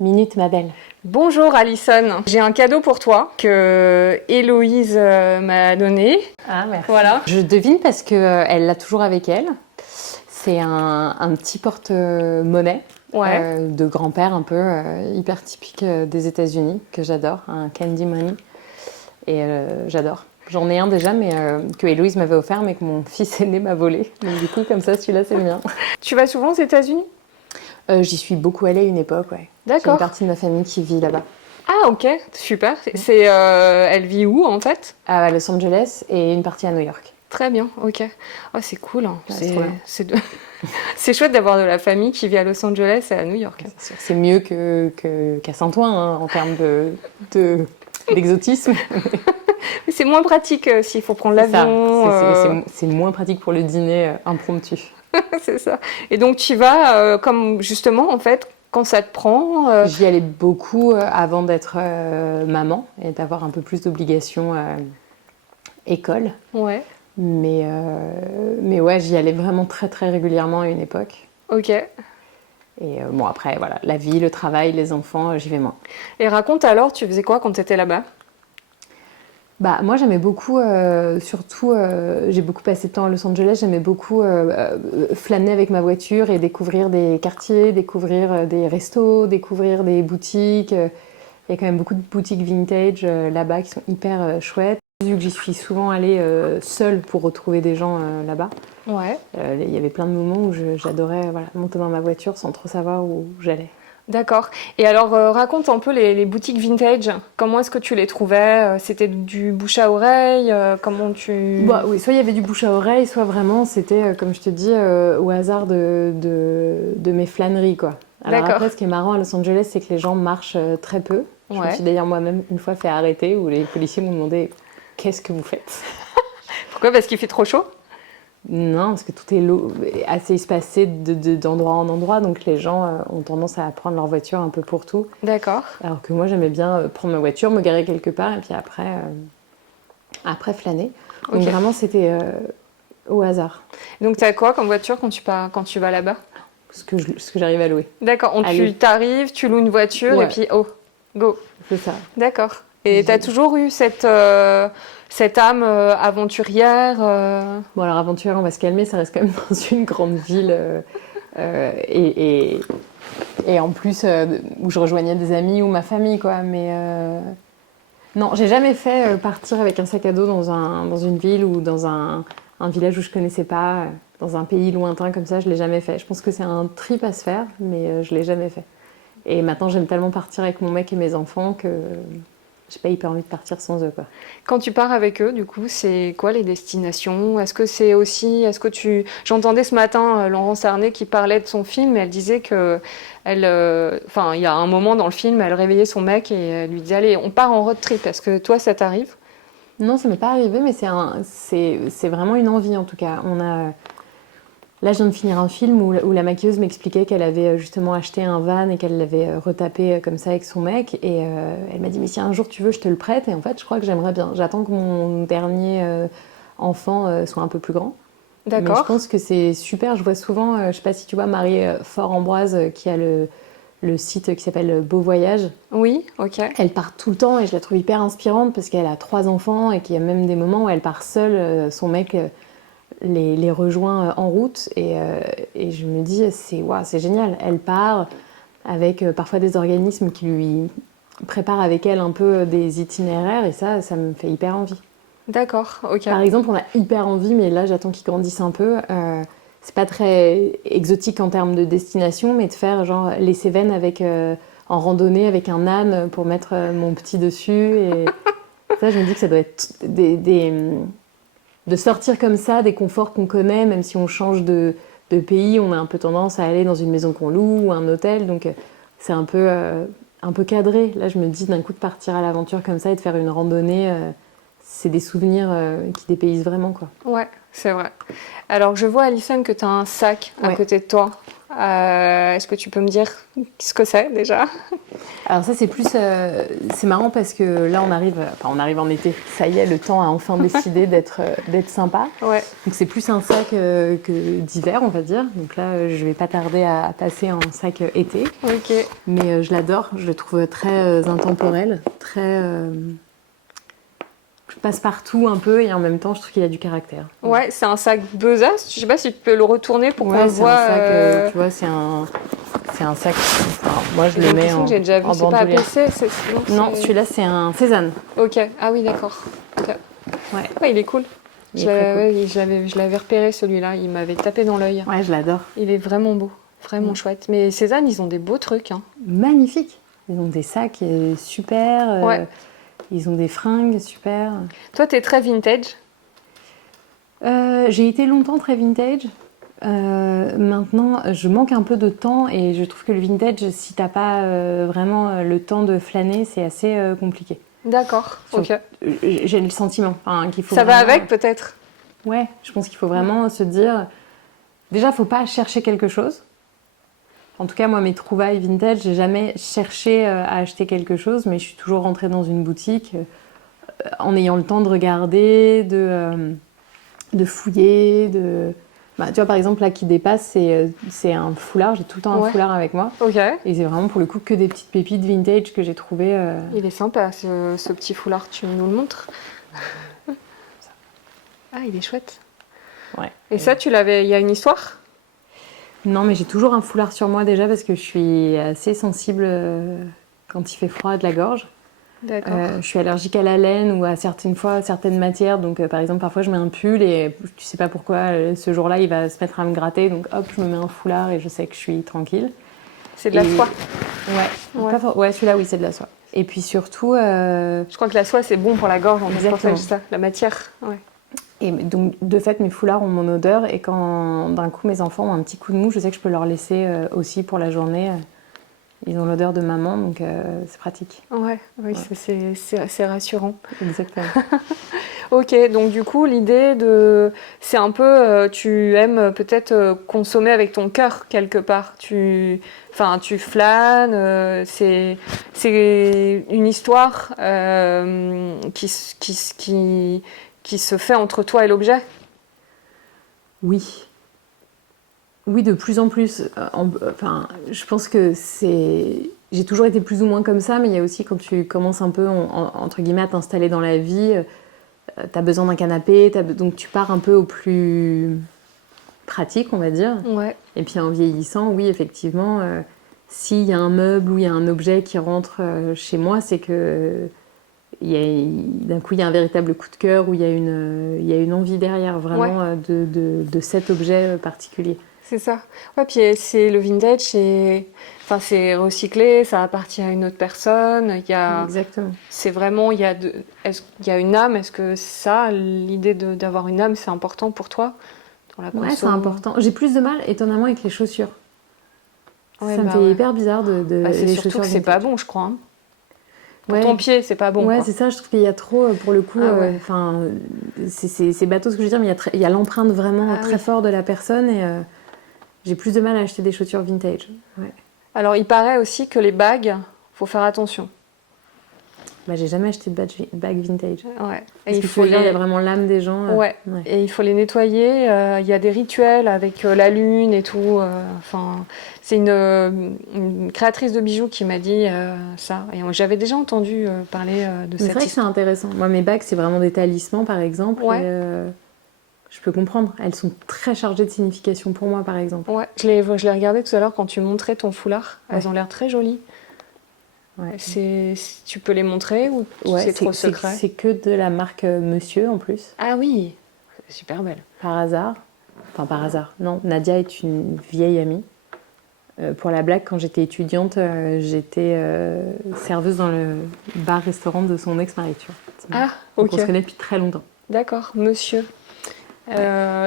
Minute, ma belle. Bonjour Alison, j'ai un cadeau pour toi que Héloïse m'a donné. Ah, merci. Voilà. Je devine parce que elle l'a toujours avec elle. C'est un petit porte-monnaie Ouais. de grand-père un peu hyper typique des États-Unis que j'adore, un candy money. Et j'adore. J'en ai un déjà, mais que Héloïse m'avait offert, mais que mon fils aîné m'a volé. Donc du coup, comme ça, celui-là, c'est le mien. Tu vas souvent aux États-Unis? J'y suis beaucoup allée à une époque, ouais. J'ai une D'accord. partie de ma famille qui vit là-bas. Ah ok, super. Elle vit où en fait? À Los Angeles et une partie à New York. Très bien, ok. Oh, c'est cool. Hein. Ouais, c'est trop bien. C'est chouette d'avoir de la famille qui vit à Los Angeles et à New York. C'est sûr. C'est mieux qu'à Saint-Ouen hein, en termes d'exotisme. Mais c'est moins pratique s'il faut prendre C'est ça. l'avion. C'est moins pratique pour le dîner impromptu. C'est ça. Et donc tu vas comme justement en fait quand ça te prend. J'y allais beaucoup avant d'être maman et d'avoir un peu plus d'obligations école. Ouais. Mais ouais, j'y allais vraiment très très régulièrement à une époque. Ok. Et bon après voilà, la vie, le travail, les enfants, j'y vais moins. Et raconte alors, tu faisais quoi quand tu étais là-bas? Bah, moi j'aimais beaucoup, surtout j'ai beaucoup passé de temps à Los Angeles, j'aimais beaucoup flâner avec ma voiture et découvrir des quartiers, découvrir des restos, découvrir des boutiques. Il y a quand même beaucoup de boutiques vintage là-bas qui sont hyper chouettes. Vu que j'y suis souvent allée seule pour retrouver des gens là-bas, Ouais. il y avait plein de moments où j'adorais voilà, monter dans ma voiture sans trop savoir où j'allais. D'accord. Et alors, raconte un peu les boutiques vintage. Comment est-ce que tu les trouvais? C'était du bouche à oreille? Comment tu... Bah, oui, soit il y avait du bouche à oreille, soit vraiment c'était, comme je te dis, au hasard de mes flâneries, quoi. Alors D'accord. après, ce qui est marrant à Los Angeles, c'est que les gens marchent très peu. Je me Ouais. suis d'ailleurs moi-même une fois fait arrêter où les policiers m'ont demandé qu'est-ce que vous faites? Pourquoi? Parce qu'il fait trop chaud? Non, parce que tout est assez espacé d'endroit en endroit, donc les gens ont tendance à prendre leur voiture un peu pour tout. D'accord. Alors que moi, j'aimais bien prendre ma voiture, me garer quelque part et puis après flâner. Donc Ok. vraiment, c'était au hasard. Donc, t'as quoi comme voiture quand tu vas là-bas? Ce que j'arrive à louer. D'accord. Allez. Tu t'arrives, tu loues une voiture et Ouais. puis, oh, go. C'est ça. D'accord. Et t'as toujours eu cette âme aventurière Bon, alors aventurière, on va se calmer, ça reste quand même dans une grande ville et en plus où je rejoignais des amis ou ma famille, quoi. Mais non, j'ai jamais fait partir avec un sac à dos dans une ville ou dans un village où je connaissais pas, dans un pays lointain comme ça, je l'ai jamais fait. Je pense que c'est un trip à se faire, mais je l'ai jamais fait. Et maintenant, j'aime tellement partir avec mon mec et mes enfants que j'ai pas hyper envie de partir sans eux, quoi. Quand tu pars avec eux, du coup, c'est quoi les destinations? Est-ce que c'est aussi, est-ce que tu... J'entendais ce matin Laurence Arnay qui parlait de son film et elle disait que elle, enfin, il y a un moment dans le film, elle réveillait son mec et elle lui disait, allez, on part en road trip. Est-ce que toi, ça t'arrive? Non, ça m'est pas arrivé, mais c'est vraiment une envie en tout cas. Là, je viens de finir un film où la maquilleuse m'expliquait qu'elle avait justement acheté un van et qu'elle l'avait retapé comme ça avec son mec. Et elle m'a dit, mais si un jour tu veux, je te le prête. Et en fait, je crois que j'aimerais bien. J'attends que mon dernier enfant soit un peu plus grand. Mais je D'accord. pense que c'est super. Je vois souvent, je sais pas si tu vois, Marie Fort-Ambroise qui a le site qui s'appelle Beau Voyage. Oui, ok. Elle part tout le temps et je la trouve hyper inspirante parce qu'elle a 3 enfants et qu'il y a même des moments où elle part seule. Son mec les rejoint en route et je me dis c'est génial. Elle part avec parfois des organismes qui lui préparent avec elle un peu des itinéraires et ça me fait hyper envie. D'accord, ok. Par exemple, on a hyper envie, mais là j'attends qu'ils grandissent un peu. C'est pas très exotique en termes de destination, mais de faire genre les Cévennes avec, en randonnée avec un âne pour mettre mon petit dessus. Et ça, je me dis que ça doit être de sortir comme ça des conforts qu'on connaît, même si on change de pays, on a un peu tendance à aller dans une maison qu'on loue ou un hôtel, donc c'est un peu cadré. Là, je me dis d'un coup de partir à l'aventure comme ça et de faire une randonnée, c'est des souvenirs qui dépaysent vraiment, quoi. Ouais, c'est vrai. Alors, je vois, Alison, que tu as un sac à Ouais. côté de toi. Est-ce que tu peux me dire ce que c'est déjà? Alors ça, c'est plus... c'est marrant parce que là, on arrive en été. Ça y est, le temps a enfin décidé d'être sympa. Ouais. Donc c'est plus un sac que d'hiver, on va dire. Donc là, je vais pas tarder à passer en sac été. Ok. Mais je l'adore, je le trouve très intemporel, très passe-partout un peu, et en même temps, je trouve qu'il a du caractère. Ouais, c'est un sac besace. Je sais pas si tu peux le retourner pour qu'on Ouais, le c'est voit. un sac, tu vois, c'est un sac. Enfin, moi, je J'ai le mets l'impression en, que j'ai déjà vu. en C'est pas bandoulière. APC, Non, celui-là, c'est un Cézanne. Ok. Ah oui, d'accord. Ok. Ouais, Ouais, il est cool. il est très cool. Ouais, je l'avais repéré celui-là. Il m'avait tapé dans l'œil. Ouais, je l'adore. Il est vraiment beau, vraiment chouette. Mais Cézanne, ils ont des beaux trucs. Hein. Magnifique. Ils ont des sacs super. Ouais. Ils ont des fringues super. Toi, t'es très vintage. J'ai été longtemps très vintage. Maintenant, je manque un peu de temps et je trouve que le vintage, si t'as pas vraiment le temps de flâner, c'est assez compliqué. D'accord. Ok. J'ai le sentiment qu'il faut Ça va vraiment... avec peut-être. Ouais, je pense qu'il faut vraiment se dire... Déjà, faut pas chercher quelque chose. En tout cas, moi, mes trouvailles vintage, j'ai jamais cherché à acheter quelque chose, mais je suis toujours rentrée dans une boutique en ayant le temps de regarder, de fouiller, tu vois, par exemple, là, qui dépasse, c'est un foulard. J'ai tout le temps un foulard avec moi. Ok. Et c'est vraiment, pour le coup, que des petites pépites vintage que j'ai trouvées. Il est sympa, ce petit foulard. Tu nous le montres? Ah, il est chouette. Ouais. Et ça, tu l'avais... Il y a une histoire? Non, mais j'ai toujours un foulard sur moi déjà parce que je suis assez sensible quand il fait froid de la gorge. D'accord. Je suis allergique à la laine ou à certaines matières. Donc, par exemple, parfois, je mets un pull et tu sais pas pourquoi, ce jour-là, il va se mettre à me gratter. Donc, hop, je me mets un foulard et je sais que je suis tranquille. C'est de la soie. Ouais. Ouais. Ouais, celui-là, oui, c'est de la soie. Et puis surtout... Je crois que la soie, c'est bon pour la gorge. En fait, Exactement. ça, la matière. Ouais. Et donc, de fait, mes foulards ont mon odeur. Et quand, d'un coup, mes enfants ont un petit coup de mou, je sais que je peux leur laisser aussi pour la journée. Ils ont l'odeur de maman, donc c'est pratique. Ouais, oui, ouais. C'est rassurant. Exactement. Ok, donc du coup, l'idée de... C'est un peu... tu aimes peut-être consommer avec ton cœur, quelque part. Enfin, tu flânes. C'est une histoire qui se fait entre toi et l'objet. Oui. Oui, de plus en plus. Je pense que c'est... J'ai toujours été plus ou moins comme ça, mais il y a aussi quand tu commences un peu, entre guillemets, à t'installer dans la vie, t'as besoin d'un canapé, donc tu pars un peu au plus pratique, on va dire. Ouais. Et puis en vieillissant, oui, effectivement, s'il y a un meuble ou il y a un objet qui rentre chez moi, c'est que d'un coup, il y a un véritable coup de cœur ou il y a une envie derrière, vraiment, de cet objet particulier. C'est ça. Ouais, puis c'est le vintage, c'est recyclé, ça appartient à une autre personne. Exactement. C'est vraiment, il y a une âme. Est-ce que ça, l'idée d'avoir une âme, c'est important pour toi dans la Ouais, c'est conso? important. J'ai plus de mal, étonnamment, avec les chaussures. Ouais, Ça me fait hyper bizarre c'est les surtout chaussures que c'est vintage. pas bon, je crois. Hein. Pour Ouais. ton pied, c'est pas bon. Ouais, Quoi. c'est ça, je trouve qu'il y a trop, pour le coup, Ah ouais. c'est bateau ce que je veux dire, mais il y a l'empreinte vraiment très forte de la personne et j'ai plus de mal à acheter des chaussures vintage. Ouais. Alors, il paraît aussi que les bagues, faut faire attention. Bah, j'ai jamais acheté de bague vintage. Ouais. Et il y a vraiment l'âme des gens. Ouais. Et il faut les nettoyer. Il y a des rituels avec la lune et tout. C'est une créatrice de bijoux qui m'a dit ça. Et j'avais déjà entendu parler de cette C'est vrai que c'est intéressant. Moi, mes bagues, c'est vraiment des talismans, par exemple. Ouais. Et, je peux comprendre. Elles sont très chargées de signification pour moi, par exemple. Ouais. Je l'ai regardé tout à l'heure quand tu montrais ton foulard. Elles ont l'air très jolies. Ouais. Tu peux les montrer ou c'est trop secret? C'est que de la marque Monsieur en plus. Ah oui, c'est super belle. Par hasard. Enfin, par hasard. Non, Nadia est une vieille amie. Pour la blague, quand j'étais étudiante, j'étais serveuse dans le bar-restaurant de son ex-mari. Tu vois. Ah, donc ok. on se connaît depuis très longtemps. D'accord, monsieur.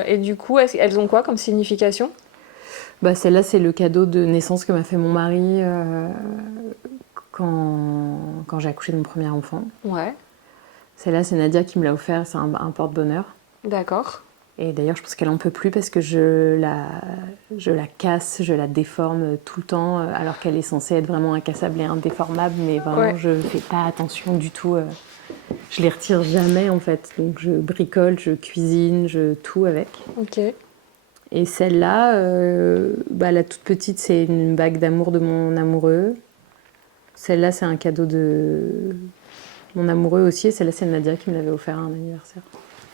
Et du coup, elles ont quoi comme signification? Bah, celle-là, c'est le cadeau de naissance que m'a fait mon mari quand j'ai accouché de mon premier enfant. Ouais. Celle-là, c'est Nadia qui me l'a offert, c'est un porte-bonheur. D'accord. Et d'ailleurs, je pense qu'elle en peut plus parce que je la casse, je la déforme tout le temps, alors qu'elle est censée être vraiment incassable et indéformable, mais vraiment, Ouais. je fais pas attention du tout. Je les retire jamais, en fait. Donc, je bricole, je cuisine, je tout avec. Ok. Et celle-là, la toute petite, c'est une bague d'amour de mon amoureux. Celle-là, c'est un cadeau de mon amoureux aussi. Et celle-là, c'est Nadia qui me l'avait offert à un anniversaire.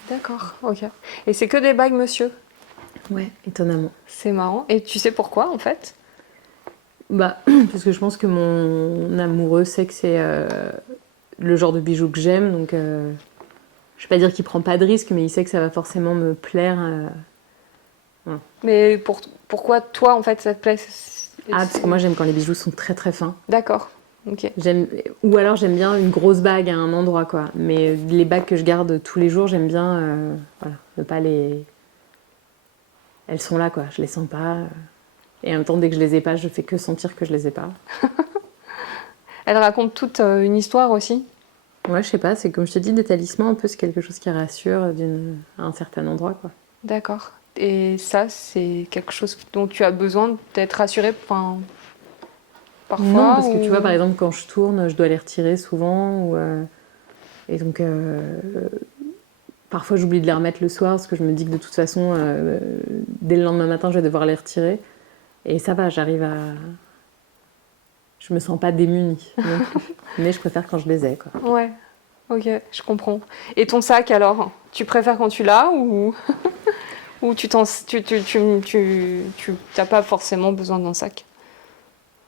D'accord. Ok. Et c'est que des bagues, monsieur? Ouais, étonnamment. C'est marrant. Et tu sais pourquoi, en fait? Parce que je pense que mon amoureux sait que c'est le genre de bijoux que j'aime. Donc, je vais pas dire qu'il prend pas de risque, mais il sait que ça va forcément me plaire. Voilà. Mais pourquoi, toi, en fait, ça te plaît? Parce que moi, j'aime quand les bijoux sont très très fins. D'accord. Ok. Ou alors j'aime bien une grosse bague à un endroit, quoi. Mais les bagues que je garde tous les jours, j'aime bien, voilà, ne pas les... Elles sont là, quoi. Je les sens pas. Et en même temps, dès que je les ai pas, je fais que sentir que je les ai pas. Elle raconte toute une histoire aussi? Ouais, je sais pas. C'est comme je te dis, des talismans, un peu, c'est quelque chose qui rassure à un certain endroit, quoi. D'accord. Et ça, c'est quelque chose dont tu as besoin d'être rassurée, enfin, parfois? Non, parce que ou... tu vois, par exemple, quand je tourne, je dois les retirer souvent. Et donc, parfois, j'oublie de les remettre le soir parce que je me dis que de toute façon, dès le lendemain matin, je vais devoir les retirer. Et ça va, j'arrive à... Je me sens pas démunie non plus. Mais je préfère quand je les ai, quoi. Ouais, ok, je comprends. Et ton sac alors? Tu préfères quand tu l'as ou, ou t'as pas forcément besoin d'un sac?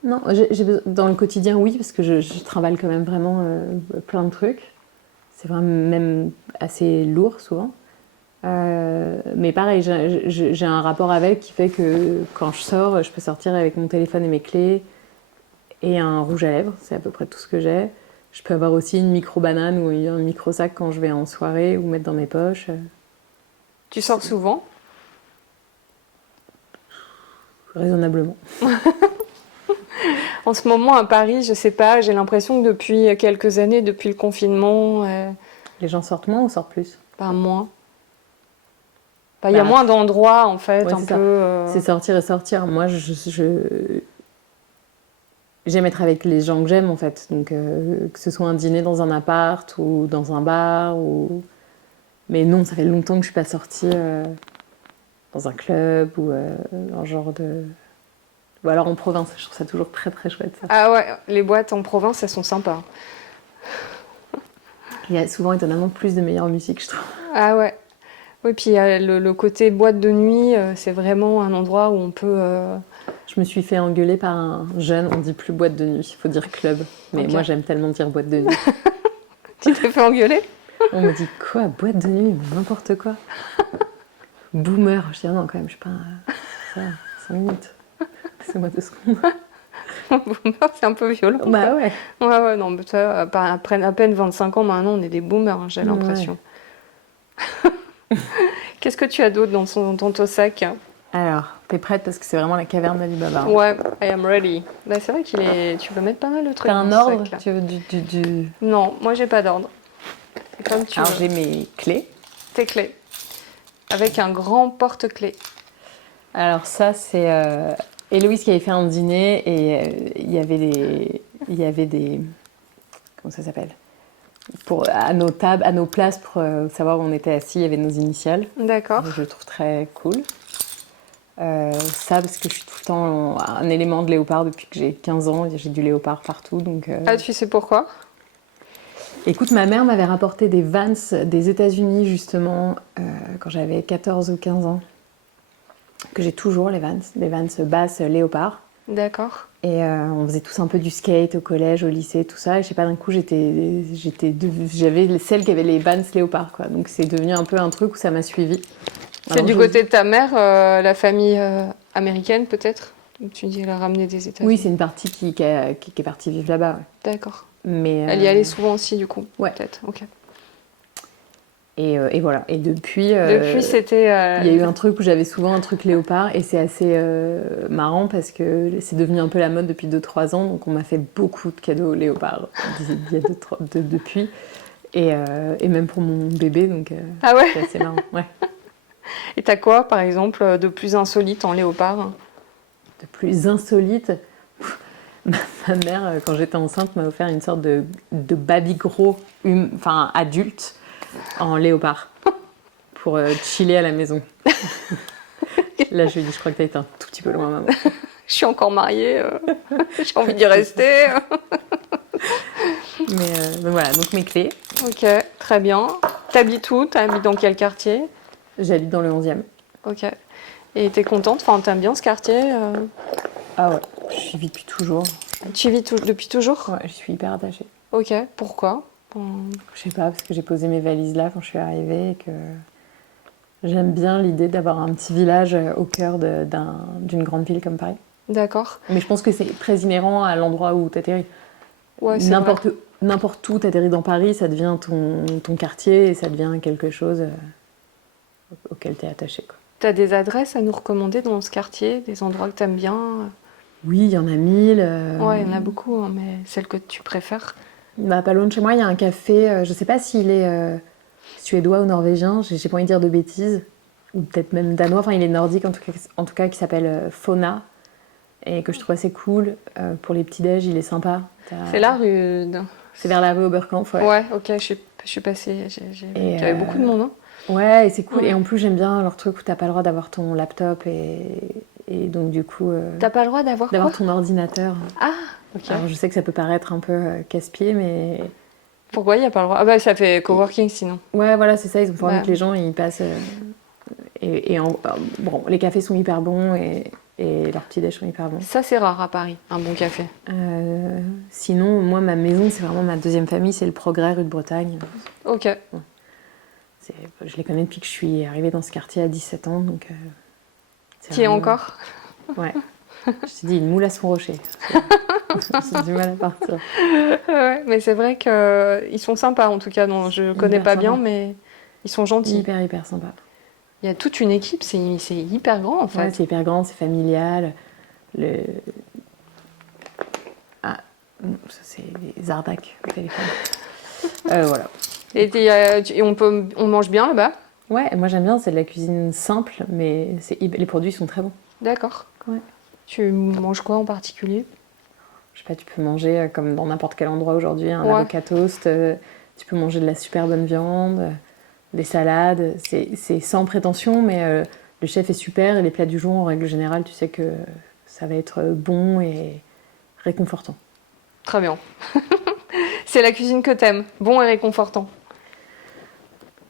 Non, dans le quotidien, oui, parce que je trimballe quand même vraiment plein de trucs. C'est vraiment même assez lourd souvent. Mais pareil, j'ai un rapport avec qui fait que quand je sors, je peux sortir avec mon téléphone et mes clés et un rouge à lèvres. C'est à peu près tout ce que j'ai. Je peux avoir aussi une micro-banane ou un micro-sac quand je vais en soirée ou mettre dans mes poches. Tu sors souvent? Raisonnablement. En ce moment à Paris, je sais pas, j'ai l'impression que depuis quelques années, depuis le confinement, Les gens sortent moins ou sortent plus? moins. Il y a moins d'endroits en fait, ouais, un peu. C'est sortir et sortir. Moi, j'aime être avec les gens que j'aime en fait. Donc, que ce soit un dîner dans un appart ou dans un bar. Mais non, ça fait longtemps que je suis pas sortie dans un club ou un genre de... Ou alors en province, je trouve ça toujours très très chouette ça. Ah ouais, les boîtes en province, elles sont sympas. Il y a souvent étonnamment plus de meilleure musique, je trouve. Ah ouais. Oui, puis il y a le côté boîte de nuit, c'est vraiment un endroit où on peut. Je me suis fait engueuler par un jeune, on dit plus boîte de nuit, il faut dire club. Mais Ok. moi j'aime tellement dire boîte de nuit. Tu t'es fait engueuler? On me dit quoi, boîte de nuit, n'importe quoi. Boomer, je dis non quand même, je suis pas... Ça, 5 minutes. Laissez-moi 2 secondes. C'est un peu violent. Bah ouais. Ouais, non, mais ça, après à peine 25 ans maintenant, on est des boomers, hein, j'ai l'impression. Ouais. Qu'est-ce que tu as d'autre dans ton sac? Alors, t'es prête parce que c'est vraiment la caverne d'Alibaba. Ouais, I am ready. Bah, c'est vrai tu peux mettre pas mal de trucs T'as un dans ce ordre? sac, là. Tu veux du... Non, moi j'ai pas d'ordre. C'est comme tu Alors veux. j'ai mes clés. Tes clés. Avec un grand porte-clés. Alors ça c'est Héloïse qui avait fait un dîner et il y avait des comment ça s'appelle? À nos tables, à nos places pour savoir où on était assis, il y avait nos initiales. D'accord. Je le trouve très cool. Ça parce que je suis tout le temps un élément de léopard depuis que j'ai 15 ans, j'ai du léopard partout donc. Ah, tu sais pourquoi? Écoute, ma mère m'avait rapporté des Vans des États-Unis justement quand j'avais 14 ou 15 ans. Que j'ai toujours les Vans basses léopard. D'accord. Et on faisait tous un peu du skate au collège, au lycée, tout ça. Et je sais pas, d'un coup, j'avais celle qui avait les Vans léopard, quoi. Donc c'est devenu un peu un truc où ça m'a suivi. C'est du côté de ta mère, la famille américaine peut-être? Tu dis qu'elle a ramené des États-Unis. Oui, c'est une partie qui est partie vivre là-bas. Ouais. D'accord. Mais elle y allait souvent aussi, du coup? Ouais. Peut-être, ok. Et voilà. Et depuis, c'était... il y a eu un truc où j'avais souvent un truc léopard et c'est assez marrant parce que c'est devenu un peu la mode depuis 2-3 ans. Donc on m'a fait beaucoup de cadeaux léopard depuis. Et même pour mon bébé, donc Ah ouais? c'est assez marrant. Ouais. Et t'as quoi, par exemple, de plus insolite en léopard? De plus insolite, ma mère, quand j'étais enceinte, m'a offert une sorte de baby gros, enfin adulte, en léopard, pour chiller à la maison. Là, je lui ai dit, je crois que t'as été un tout petit peu loin, maman. Je suis encore mariée, j'ai envie d'y rester. Mais donc voilà, donc mes clés. Ok, très bien. T'habites où? T'habites dans quel quartier? J'habite dans le 11e. Ok. Et t'es contente? Enfin, t'aimes bien ce quartier? Ah ouais, je vis depuis toujours. Tu y vis depuis toujours? Ouais, je suis hyper attachée. Ok, pourquoi? Je sais pas, parce que j'ai posé mes valises là quand je suis arrivée et que j'aime bien l'idée d'avoir un petit village au cœur d'une grande ville comme Paris. D'accord. Mais je pense que c'est très inhérent à l'endroit où t'atterris. Ouais, c'est vrai. N'importe où t'atterris dans Paris, ça devient ton quartier et ça devient quelque chose auquel t'es attaché, quoi. T'as des adresses à nous recommander dans ce quartier? Des endroits que t'aimes bien? Oui, il y en a 1000. Ouais, il y en a beaucoup, hein, mais celle que tu préfères? Bah, pas loin de chez moi, il y a un café, je sais pas s'il est suédois ou norvégien, j'ai pas envie de dire de bêtises, ou peut-être même danois, enfin il est nordique en tout cas qui s'appelle Fauna, et que je trouve assez cool. Pour les petits-déj, il est sympa. C'est la rue. C'est vers la rue Oberkampf, ouais. Ouais, ok, je suis passée. J'ai vu qu'il y avait beaucoup de monde, hein. Ouais, et c'est cool. Ouais. Et en plus, j'aime bien leur truc où t'as pas le droit d'avoir ton laptop et donc du coup. T'as pas le droit d'avoir quoi? D'avoir ton ordinateur. Ah, ok. Alors je sais que ça peut paraître un peu casse-pied, mais. Pourquoi il n'y a pas le droit? Ah bah ça fait coworking sinon. Ouais, voilà, c'est ça. Ils ont pas envie Ouais. que les gens ils passent. Bon, les cafés sont hyper bons et leurs petits déj sont hyper bons. Ça c'est rare à Paris, un bon café. Sinon, moi, ma maison, c'est vraiment ma deuxième famille, c'est le Progrès, rue de Bretagne. Ok. Je les connais depuis que je suis arrivée dans ce quartier à 17 ans, donc. Qui est encore? Ouais. Je t'ai dit, une moule à son rocher. J'ai du mal à partir. Ouais, mais c'est vrai qu'ils sont sympas en tout cas. Non, je connais Hyper pas bien, sympa. mais ils sont gentils. Hyper sympa. Il y a toute une équipe, c'est hyper grand en fait. Ouais, c'est hyper grand, c'est familial. Ah, ça c'est Zardak au téléphone. Voilà. Et on mange bien là-bas? Ouais, moi j'aime bien, c'est de la cuisine simple, mais les produits sont très bons. D'accord. Ouais. Tu manges quoi en particulier? Je sais pas, tu peux manger comme dans n'importe quel endroit aujourd'hui, un Ouais. avocat toast, tu peux manger de la super bonne viande, des salades, c'est sans prétention, mais le chef est super et les plats du jour, en règle générale, tu sais que ça va être bon et réconfortant. Très bien. C'est la cuisine que t'aimes, bon et réconfortant.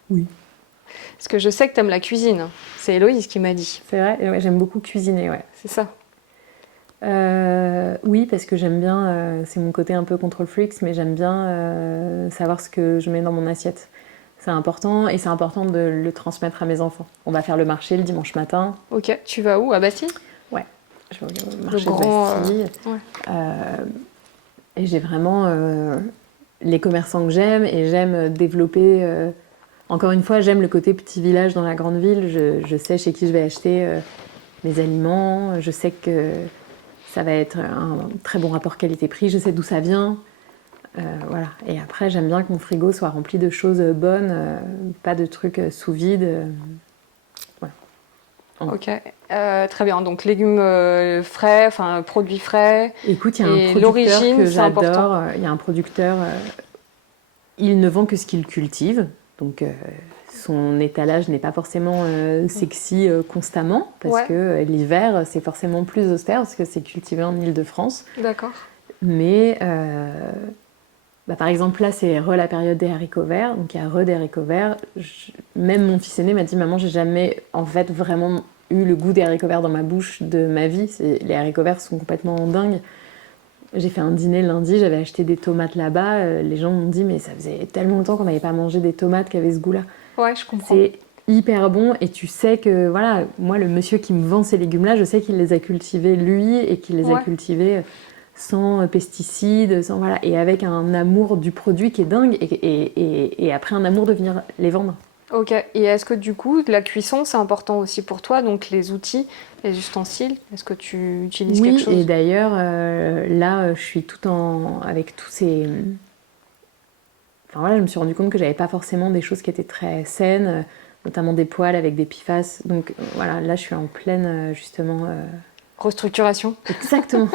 Oui. Parce que je sais que t'aimes la cuisine. C'est Héloïse qui m'a dit. C'est vrai, ouais, j'aime beaucoup cuisiner, ouais. C'est ça. Oui, parce que j'aime bien, c'est mon côté un peu control freaks, mais j'aime bien savoir ce que je mets dans mon assiette. C'est important et c'est important de le transmettre à mes enfants. On va faire le marché le dimanche matin. Ok, tu vas où? À Bastille? Ouais, je vais au marché Le grand, de Bastille. ouais. Et j'ai vraiment les commerçants que j'aime et j'aime développer. Encore une fois, j'aime le côté petit village dans la grande ville. Je sais chez qui je vais acheter mes aliments. Je sais que ça va être un très bon rapport qualité-prix. Je sais d'où ça vient. Voilà. Et après, j'aime bien que mon frigo soit rempli de choses bonnes, pas de trucs sous vide. Voilà. Ok, très bien. Donc légumes frais, enfin produits frais. Écoute, il y a Et un producteur l'origine, que c'est important. j'adore. Il y a un producteur, il ne vend que ce qu'il cultive. Donc son étalage n'est pas forcément sexy constamment, parce Ouais. que l'hiver, c'est forcément plus austère, parce que c'est cultivé en Île-de-France. D'accord. Mais par exemple, là, c'est la période des haricots verts. Donc, il y a des haricots verts. Même mon fils aîné m'a dit, maman, j'ai jamais, en fait, vraiment eu le goût des haricots verts dans ma bouche de ma vie. Les haricots verts sont complètement dingues. J'ai fait un dîner lundi, j'avais acheté des tomates là-bas. Les gens m'ont dit, mais ça faisait tellement longtemps qu'on n'avait pas mangé des tomates qui avaient ce goût-là. Ouais, je comprends. C'est hyper bon et tu sais que, voilà, moi, le monsieur qui me vend ces légumes-là, je sais qu'il les a cultivés lui et qu'il les a cultivés sans pesticides, voilà, et avec un amour du produit qui est dingue et après un amour de venir les vendre. Ok, et est-ce que du coup, la cuisson, c'est important aussi pour toi, donc les outils, les ustensiles, est-ce que tu utilises quelque chose? Oui, et d'ailleurs, là, je suis avec tous ces... Enfin voilà, je me suis rendu compte que j'avais pas forcément des choses qui étaient très saines, notamment des poils avec des PFAS. Donc voilà, là je suis en pleine justement. Restructuration. Exactement.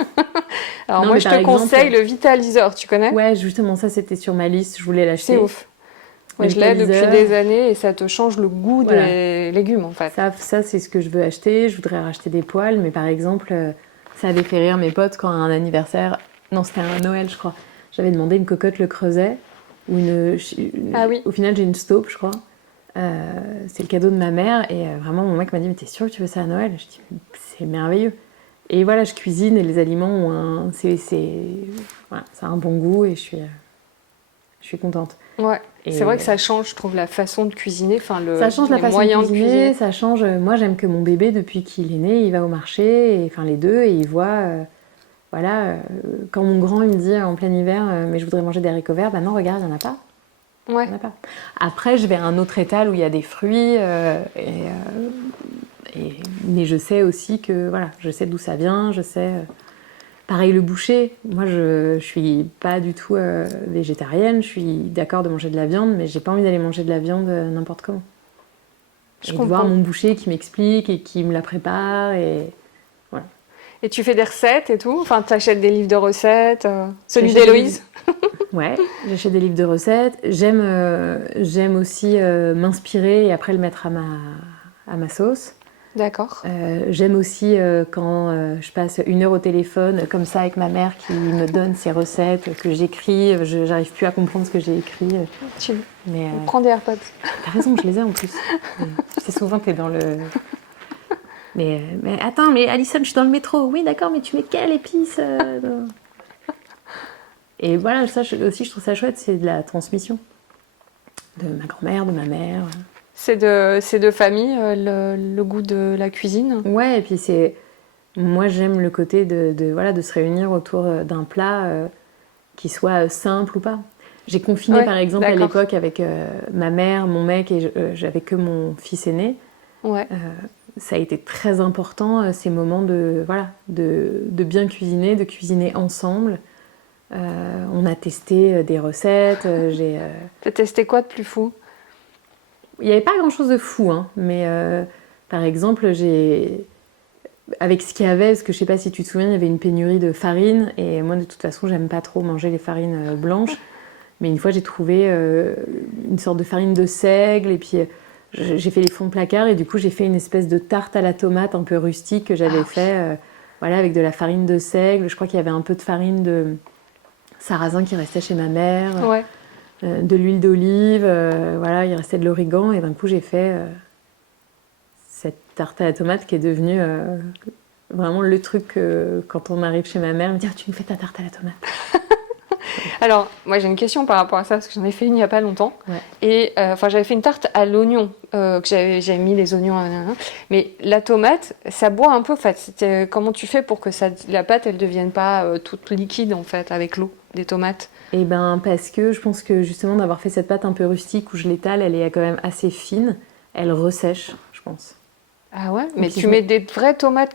Alors Non, moi, mais je par te conseille exemple, le Vitaliseur, tu connais? ouais, justement ça c'était sur ma liste, je voulais C'est l'acheter. ouf. Le Moi, je l'ai depuis vitaliseur, des années et ça te change le goût voilà. des légumes, en fait. Ça c'est ce que je veux acheter. Je voudrais racheter des poils, mais par exemple, ça avait fait rire mes potes quand à un anniversaire, non c'était un Noël je crois, j'avais demandé une cocotte le creuset, ou Ah oui. au final j'ai une staupe je crois. C'est le cadeau de ma mère et vraiment mon mec m'a dit mais t'es sûr que tu veux ça à Noël? Je dis c'est merveilleux. Et voilà, je cuisine et les aliments ont voilà, ça a un bon goût et je suis contente. Ouais. C'est vrai Et que ça change, je trouve, la façon de cuisiner, enfin, ça change la les façon de moyens de cuisiner, cuisiner. ça change. Moi, j'aime que mon bébé, depuis qu'il est né, il va au marché, et, enfin les deux, et il voit, voilà, quand mon grand il me dit en plein hiver, mais je voudrais manger des haricots verts, bah non, regarde, il n'y en a pas. Ouais. Il y en a pas. Après, je vais à un autre étal où il y a des fruits, mais je sais aussi que, voilà, je sais d'où ça vient, je sais. Pareil le boucher, moi je suis pas du tout végétarienne, je suis d'accord de manger de la viande, mais j'ai pas envie d'aller manger de la viande n'importe comment. Je Et de voir comprends. mon boucher qui m'explique et qui me la prépare et voilà. Et tu fais des recettes et tout? Enfin, tu achètes des livres de recettes, celui J'achète des d'Héloïse? Ouais, j'achète des livres de recettes. J'aime aussi m'inspirer et après le mettre à ma sauce. D'accord. J'aime aussi quand je passe 1 heure au téléphone, comme ça, avec ma mère qui me donne ses recettes, que j'écris. J'arrive plus à comprendre ce que j'ai écrit. Tu Mais prends des AirPods. t'as raison, je les ai en plus. C'est souvent t'es dans le. Mais attends, mais Alison, je suis dans le métro. Oui, d'accord, mais tu mets quelle épice Et voilà, ça aussi, je trouve ça chouette, c'est de la transmission. De ma grand-mère, de ma mère. C'est de famille, le goût de la cuisine. Ouais, et puis c'est. Moi, j'aime le côté voilà, de se réunir autour d'un plat qui soit simple ou pas. J'ai confiné, Ouais, par exemple, à d'accord. l'époque avec ma mère, mon mec, et j'avais que mon fils aîné. Ouais. Ça a été très important, ces moments voilà, de bien cuisiner, de cuisiner ensemble. On a testé des recettes. T'as testé quoi de plus fou? Il n'y avait pas grand-chose de fou, hein, mais par exemple, avec ce qu'il y avait, parce que je sais pas si tu te souviens, il y avait une pénurie de farine, et moi de toute façon, j'aime pas trop manger les farines blanches. Mais une fois, j'ai trouvé une sorte de farine de seigle, et puis j'ai fait les fonds de placard, et du coup, j'ai fait une espèce de tarte à la tomate un peu rustique que j'avais fait, voilà, avec de la farine de seigle. Je crois qu'il y avait un peu de farine de sarrasin qui restait chez ma mère, Ouais. de l'huile d'olive, voilà, il restait de l'origan, et d'un coup, j'ai fait cette tarte à la tomate qui est devenue vraiment le truc quand on arrive chez ma mère, elle me dit ah, tu nous fais ta tarte à la tomate. Alors, moi j'ai une question par rapport à ça, parce que j'en ai fait une il n'y a pas longtemps. Ouais. Et enfin, j'avais fait une tarte à l'oignon, que j'avais mis les oignons. Mais la tomate, ça boit un peu. En fait, comment tu fais pour que la pâte, elle devienne pas toute liquide en fait avec l'eau des tomates? Et ben parce que je pense que justement d'avoir fait cette pâte un peu rustique où je l'étale, elle est quand même assez fine, elle ressèche, je pense. Ah ouais? Mais puis tu mets des vraies tomates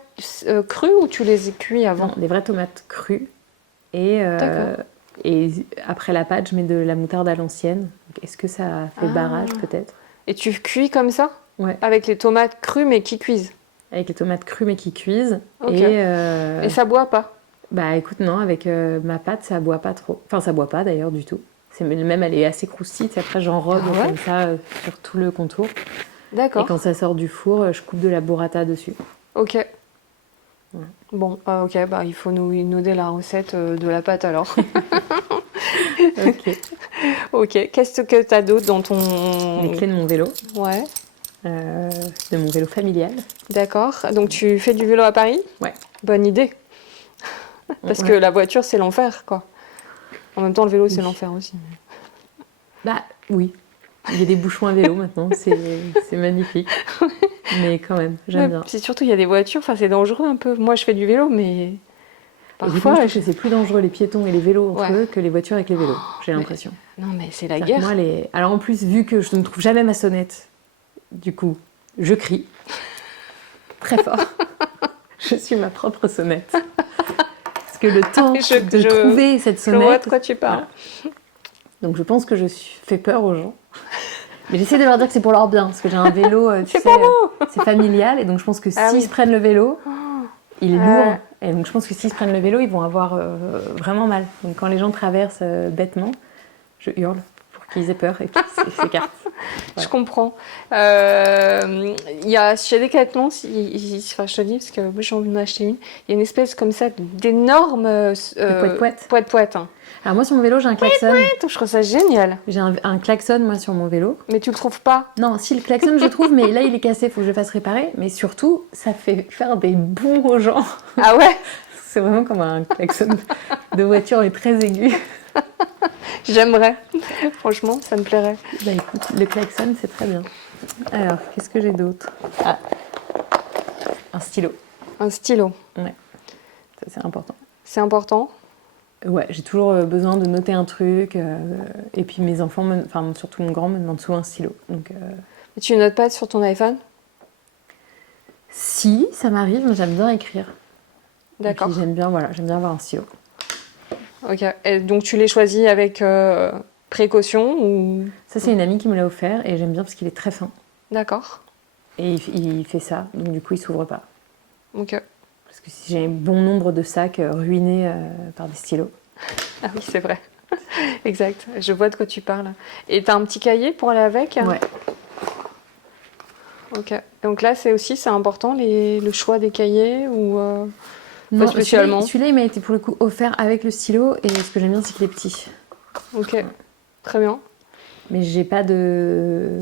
crues ou tu les cuis avant? Non, des vraies tomates crues. Et, D'accord. et après la pâte, je mets de la moutarde à l'ancienne. Donc, est-ce que ça fait barrage peut-être? Et tu cuis comme ça? Ouais, Avec les tomates crues mais qui cuisent? avec les tomates crues mais qui cuisent. Ok. Et Et ça boit pas? bah écoute, non, avec ma pâte, ça boit pas trop. Enfin, ça boit pas d'ailleurs du tout. Même, elle est assez croustille. Après, j'enrobe Ah ouais? comme ça sur tout le contour. Et D'accord. quand ça sort du four, je coupe de la burrata dessus. Ok. Ouais. Bon, ok, bah il faut nous donner la recette de la pâte alors. Ok. Ok, qu'est-ce que t'as d'autre dans ton... Les clés de mon vélo, Ouais, de mon vélo familial. d'accord. Donc tu fais du vélo à Paris? Ouais. Bonne idée. Parce que la voiture, c'est l'enfer, quoi. En même temps, le vélo, c'est Oui. l'enfer aussi. Bah oui, il y a des bouchons à vélo maintenant, c'est magnifique. Mais quand même, j'aime bien. Puis surtout, il y a des voitures, enfin, c'est dangereux un peu. Moi, je fais du vélo, mais Parfois, parfois... je trouve que c'est plus dangereux les piétons et les vélos entre Ouais. eux que les voitures avec les vélos, j'ai l'impression. Non, mais c'est la C'est-à-dire que guerre. moi, alors en plus, vu que je ne trouve jamais ma sonnette, du coup, je crie très fort. Je suis ma propre sonnette. Parce que le temps de trouver cette Je vois de sonnette, quoi tu parles. voilà. Donc je pense que fais peur aux gens. Mais j'essaie de leur dire que c'est pour leur bien, parce que j'ai un vélo, tu sais, c'est familial, et donc je pense que s'ils se prennent le vélo, il est lourd, et donc je pense que s'ils se prennent le vélo, ils vont avoir vraiment mal. Donc quand les gens traversent bêtement, je hurle pour qu'ils aient peur et qu'ils s'écartent. Je comprends. Il y a chez Decathlon, enfin, je te dis, parce que moi j'ai envie d'en acheter une, il y a une espèce comme ça d'énorme poète-poète. Hein. Alors moi sur mon vélo j'ai un klaxon. Je trouve ça génial. J'ai un klaxon moi sur mon vélo. Mais tu le trouves pas? Non, si le klaxon je trouve, mais là il est cassé, il faut que je le fasse réparer. Mais surtout, ça fait faire des bonds aux gens. Ah ouais? C'est vraiment comme un klaxon de voiture, mais très aigu. J'aimerais. Franchement, ça me plairait. Bah écoute, le klaxon c'est très bien. Alors, qu'est-ce que j'ai d'autre? Ah, un stylo. Un stylo. Ouais, ça c'est important. C'est important? Ouais, j'ai toujours besoin de noter un truc. Et puis mes enfants, enfin surtout mon grand, me demande souvent un stylo. Donc, Et tu notes pas sur ton iPhone? Si, ça m'arrive, mais j'aime bien écrire. D'accord. Et puis j'aime bien avoir un stylo. Ok. Et donc tu les choisis avec précaution ou... Ça c'est une amie qui me l'a offert et j'aime bien parce qu'il est très fin. D'accord. Et il fait ça, donc du coup il s'ouvre pas. Ok. Parce que si j'ai un bon nombre de sacs ruinés par des stylos. Ah oui, c'est vrai. Exact. Je vois de quoi tu parles. Et t'as un petit cahier pour aller avec? Ouais. Ok. Donc là, c'est important le choix des cahiers ou Non, pas spécialement. Celui-là, il m'a été pour le coup offert avec le stylo et ce que j'aime bien, c'est qu'il est petit. Ok. Très bien. Mais j'ai pas de.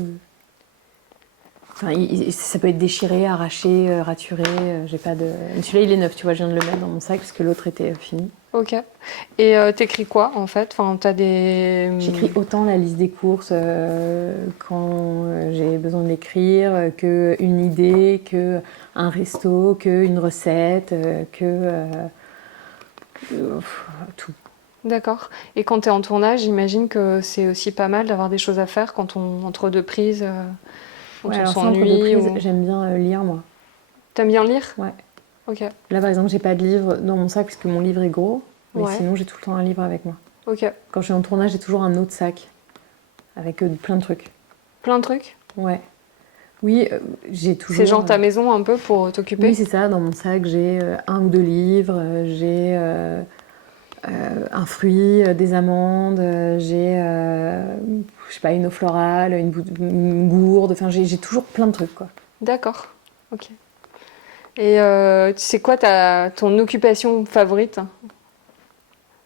Enfin, ça peut être déchiré, arraché, raturé. J'ai pas de. Mais celui-là, il est neuf, tu vois, je viens de le mettre dans mon sac parce que l'autre était fini. Ok. Et t'écris quoi en fait? Enfin, t'as des. J'écris autant la liste des courses quand j'ai besoin de l'écrire, qu'une idée, qu'un resto, qu'une recette, tout. D'accord. Et quand t'es en tournage, j'imagine que c'est aussi pas mal d'avoir des choses à faire entre deux prises, quand Ouais, on alors ça, s'ennuie. entre deux prises, j'aime bien lire, moi. T'aimes bien lire? Ouais. Ok. Là, par exemple, j'ai pas de livre dans mon sac parce que mon livre est gros, mais Ouais. sinon, j'ai tout le temps un livre avec moi. Ok. Quand je suis en tournage, j'ai toujours un autre sac avec plein de trucs. Plein de trucs? Ouais. Oui, j'ai toujours. C'est genre ta maison un peu pour t'occuper? Oui, c'est ça. Dans mon sac, j'ai un ou deux livres, j'ai un fruit, des amandes, j'ai, je sais pas, une eau florale, une gourde. Enfin, j'ai toujours plein de trucs, quoi. D'accord. Ok. Et tu sais quoi, ton occupation favorite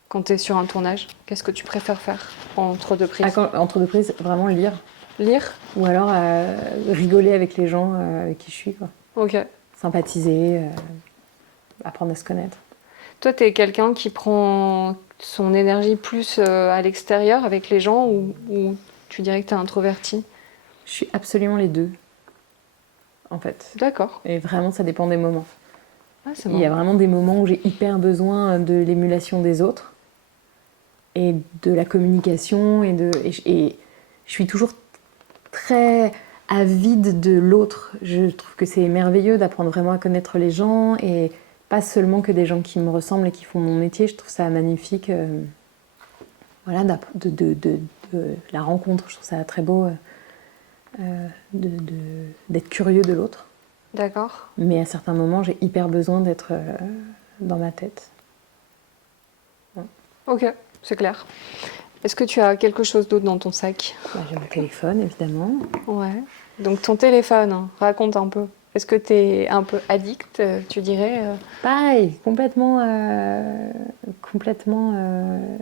quand tu es sur un tournage? Qu'est-ce que tu préfères faire entre deux prises? Entre deux prises, vraiment lire. Lire? Ou alors rigoler avec les gens avec qui je suis, quoi. Ok. Sympathiser, apprendre à se connaître. Toi, tu es quelqu'un qui prend son énergie plus à l'extérieur avec les gens ou tu dirais que tu es introverti? Je suis absolument les deux, en fait. D'accord. Et vraiment, ça dépend des moments. Ah, c'est Il y a vraiment des moments où j'ai hyper besoin de l'émulation des autres et de la communication et je suis toujours très avide de l'autre. Je trouve que c'est merveilleux d'apprendre vraiment à connaître les gens et pas seulement que des gens qui me ressemblent et qui font mon métier. Je trouve ça magnifique, voilà, de la rencontre. Je trouve ça très beau d'être curieux de l'autre. D'accord. Mais à certains moments, j'ai hyper besoin d'être dans ma tête. Ouais. Ok, c'est clair. Est-ce que tu as quelque chose d'autre dans ton sac? J'ai mon téléphone, évidemment. Ouais. Donc ton téléphone, hein, raconte un peu. Est-ce que tu es un peu addict, tu dirais Pareil, complètement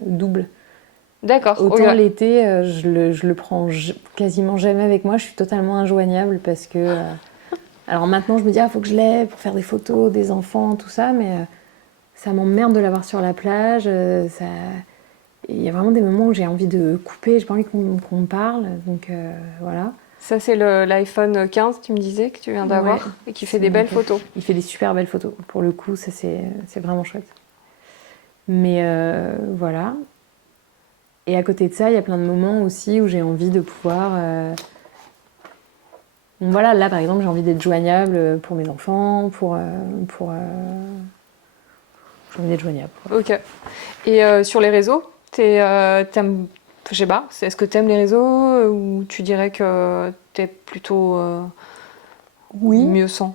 double. D'accord. Autant Ok. l'été, je le prends quasiment jamais avec moi. Je suis totalement injoignable parce que... alors maintenant, je me dis, il faut que je l'ai pour faire des photos, des enfants, tout ça. Mais ça m'emmerde de l'avoir sur la plage. Il y a vraiment des moments où j'ai envie de couper. J'ai pas envie qu'on me parle. Donc voilà. Ça, c'est l'iPhone 15, tu me disais, que tu viens d'avoir, Ouais, et qui fait des belles photos. Il fait des super belles photos. Pour le coup, ça c'est vraiment chouette. Mais voilà. Et à côté de ça, il y a plein de moments aussi où j'ai envie de pouvoir... Donc voilà, là par exemple, j'ai envie d'être joignable pour mes enfants, j'ai envie d'être joignable, quoi. Ok. Et sur les réseaux, t'aimes Je sais pas, est-ce que t'aimes les réseaux ou tu dirais que t'es plutôt Oui. mieux sans?